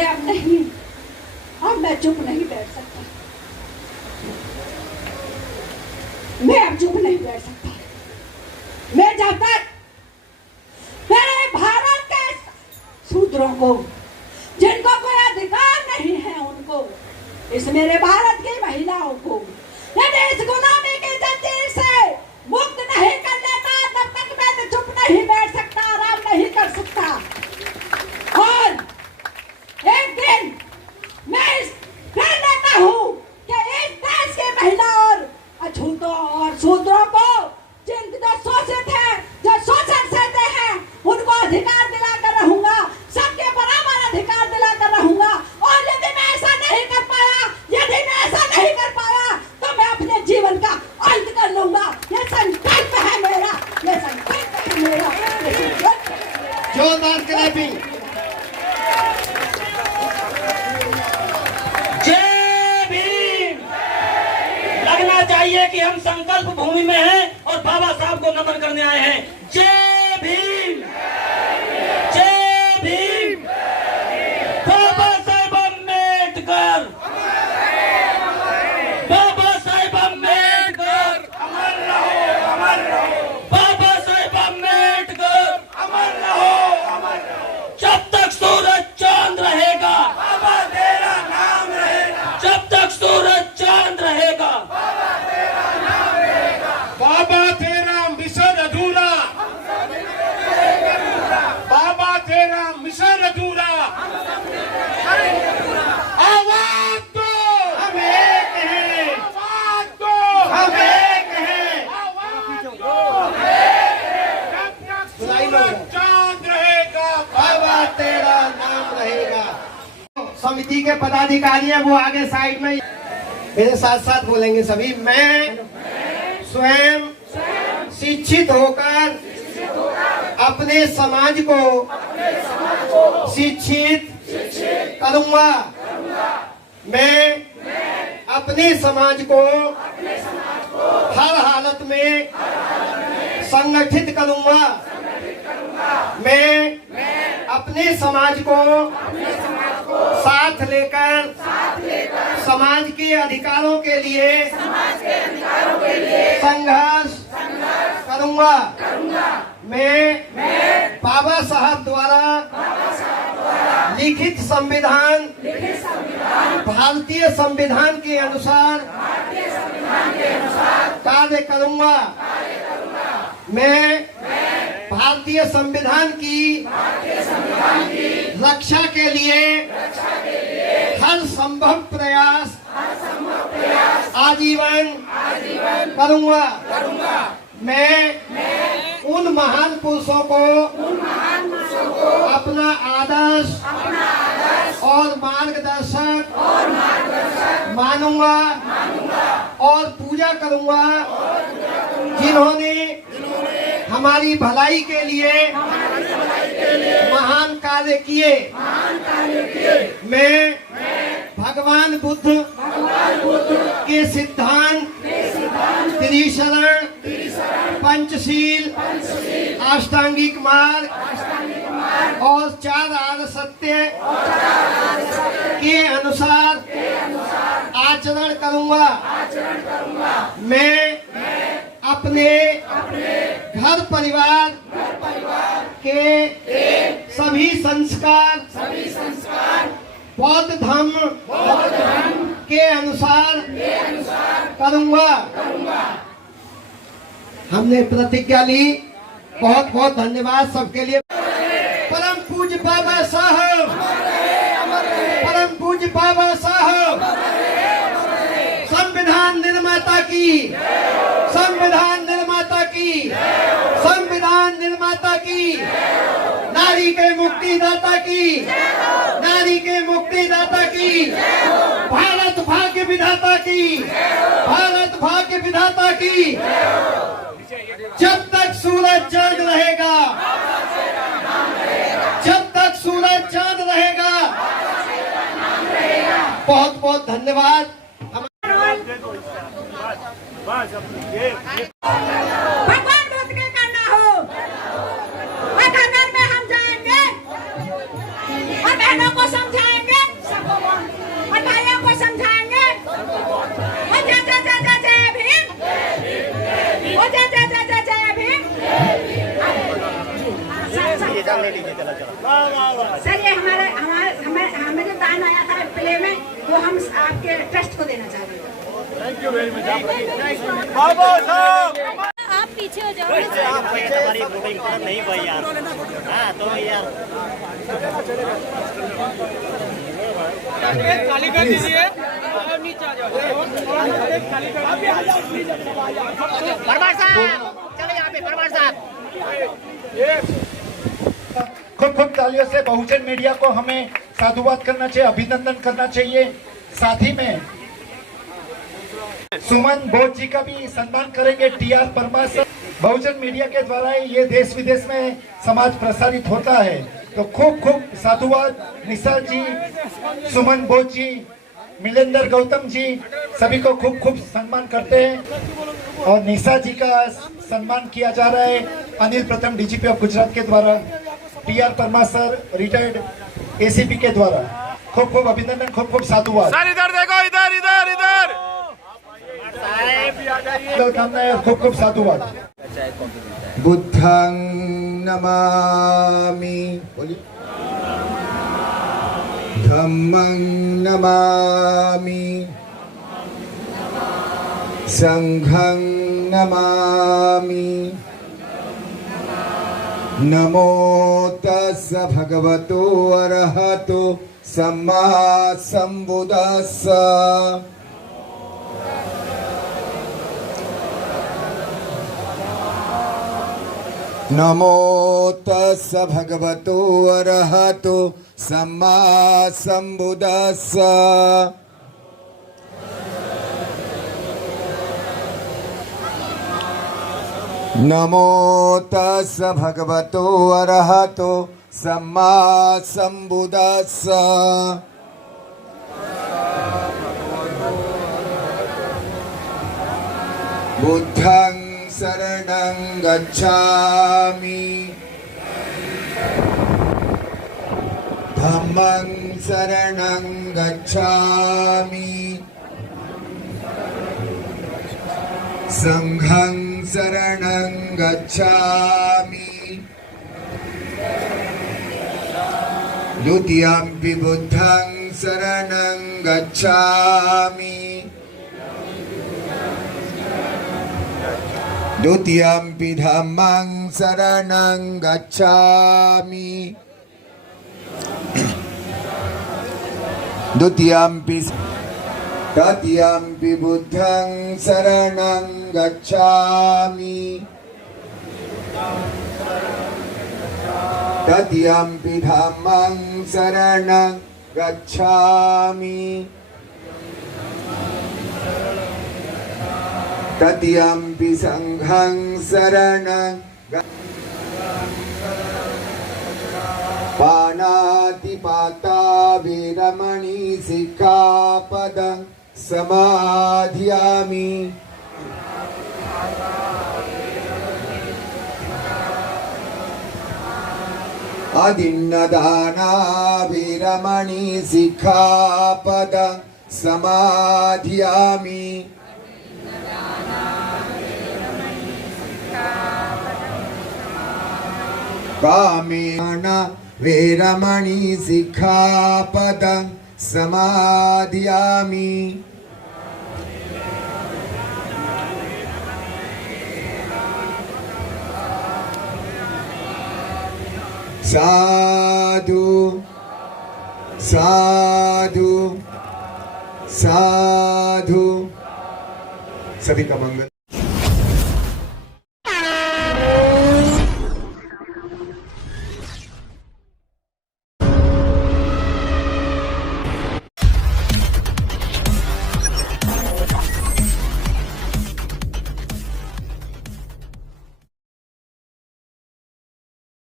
अब नहीं, अब मैं चुप नहीं बैठ सकता, मैं अब चुप नहीं बैठ सकता। मैं जब तक मेरे भारत के शूद्रों को, जिनको कोई अधिकार नहीं है, उनको, इस मेरे भारत की महिलाओं को यदि इस गुलामी की जंजीर से मुक्त नहीं कर लेता, तब तक मैं चुप नहीं बैठ सकता, आराम नहीं कर सकता। और एक दिन मैं कर लेता हूँ कि इस देश की महिला और अछूतों और शूद्रों को, जिन जो शोषित है, जो शोषण सहते हैं, उनको अधिकार दिलाकर रहूंगा, सबके बराबर अधिकार दिलाकर रहूंगा। और यदि मैं ऐसा नहीं कर पाया, यदि मैं ऐसा नहीं कर पाया, तो मैं अपने जीवन का अंत कर लूंगा। ये संकल्प है मेरा, ये संकल्प है मेरा, ये संकल्प है। जोरदार क्लैपिंग। जय भीम। लगना चाहिए कि हम संकल्प भूमि में हैं और बाबा साहब को नमन करने आए हैं। जय भीम, जय भीम। बाबा साहेब अम्बेडकर, बाबा साहेब अम्बेडकर अमर रहो, अमर रहो। बाबा साहेब अम्बेडकर अमर रहो, अमर रहो। जब तक सूरज चांद रहेगा, बाबा तेरा नाम रहेगा। जब तक सूरज चांद रहेगा, बाबा तेरा नाम रहेगा। बाबा तेरा मिशन अधूरा, बाबा तेरा मिशन अधूरा। आवाज दो, हम एक हैं। आवाज दो, हम एक हैं। आवाज दो, हम एक हैं। जब तक सूरज चांद रहेगा, बाबा तेरा नाम रहेगा। समिति के पदाधिकारी हैं, वो आगे साइड में मेरे साथ साथ बोलेंगे सभी। मैं स्वयं शिक्षित होकर अपने समाज को शिक्षित करूंगा। मैं अपने समाज को हर हालत में संगठित करूंगा। मैं अपने समाज को साथ लेकर समाज के अधिकारों के लिए संघर्ष करूंगा। मैं बाबा साहब द्वारा लिखित संविधान, भारतीय संविधान के अनुसार कार्य करूंगा। मैं भारतीय संविधान की रक्षा के लिए हर संभव प्रयास आजीवन करूंगा। मैं उन महान पुरुषों को अपना आदर्श और मार्गदर्शक मानूंगा और पूजा करूंगा, जिन्होंने हमारी भलाई के लिए महान कार्य किए। मैं भगवान बुद्ध के सिद्धांत त्रिशरण, पंचशील, अष्टांगिक मार्ग और 4 आर्य सत्य के अनुसार आचरण करूंगा। मैं अपने घर परिवार के सभी संस्कार बौद्ध धर्म के अनुसार करूंगा। हमने प्रतिज्ञा ली। बहुत बहुत धन्यवाद सबके लिए। परम पूज्य बाबा साहब, परम पूज्य बाबा साहब, संविधान निर्माता की, संविधान निर्माता की, संविधान निर्माता की, नारी के मुक्तिदाता की, नारी के मुक्तिदाता की, भारत भाग्य विधाता की, भारत भाग्य विधाता की। जब तक सूरज चांद रहेगा, जब तक सूरज चांद रहेगा, बहुत बहुत धन्यवाद। भगवान बुद्ध के करना हो और घर घर में हम जाएंगे और बहनों को समझाएंगे और भाइयों को समझाएंगे और जय जय जय जय जय भीम और जय जय जय जय जय भीम। सर ये हमें जो दान आया था प्ले में वो हम आपके ट्रस्ट को देना चाह रहे हैं। Thank you very much. Baba Saheb आप पीछे हो जाओ। हमारी फोटो इम्पोर्टेंट नहीं भाई यार। हाँ तो यार खाली कर दीजिए, नीचे आ जाओ। परमार साहब चलो यहाँ पे परमार साहब। खूब खूब तालियों से बहुजन मीडिया को हमें साधुवाद करना चाहिए, अभिनंदन करना चाहिए। साथ ही में सुमन बोस जी का भी सम्मान करेंगे। टीआर परमार सर, बहुजन मीडिया के द्वारा ये देश विदेश में समाज प्रसारित होता है, तो खूब खूब साधुवाद। निशा जी, सुमन बोस जी, मिलेंदर गौतम जी, सभी को खूब खूब सम्मान करते हैं। और निशा जी का सम्मान किया जा रहा है अनिल प्रथम डीजीपी ऑफ गुजरात के द्वारा, TR Parmar sir retired ACP के द्वारा। खूब खूब अभिनंदन, खूब खूब साधुवाद। सर इधर देखो, इधर इधर इधर शुभकामनाएं, खूब खूब साधुवाद। बुद्धं नमामि, बोलिए। धम्मं नमामि, संघं नमामि। नमो तस्स भगवतो अरहतो सम्मा संबुद्धस्स। नमो तस्स भगवतो अरहतो सम्मा संबुद्धस्स। नमो तस्स भगवतो अरहतो सम्मा संबुद्धस्स। बुद्धं शरणं गच्छामि, धम्मं शरणं गच्छामि, संघं शरणं गच्छामि। द्वितीयंपि बुद्धं शरणं गच्छामि, द्वितीयंपि धम्मं शरणं गच्छामि, द्वितीयंपि तृतीयंपि बुद्धं शरणं गच्छामि, तृतीयंपि धम्मं शरणं गच्छामि, तृतीयंपि संघं शरणं पानातिपाता वीरमणि सिक्खापदं समाधियामि। अदिन्नदाना वीरमणि सिक्खापदं समाधियामि। कामेन वीरमणि सिक्खापदं समाधियामि। साधु साधु साधु। सभी का मंगल।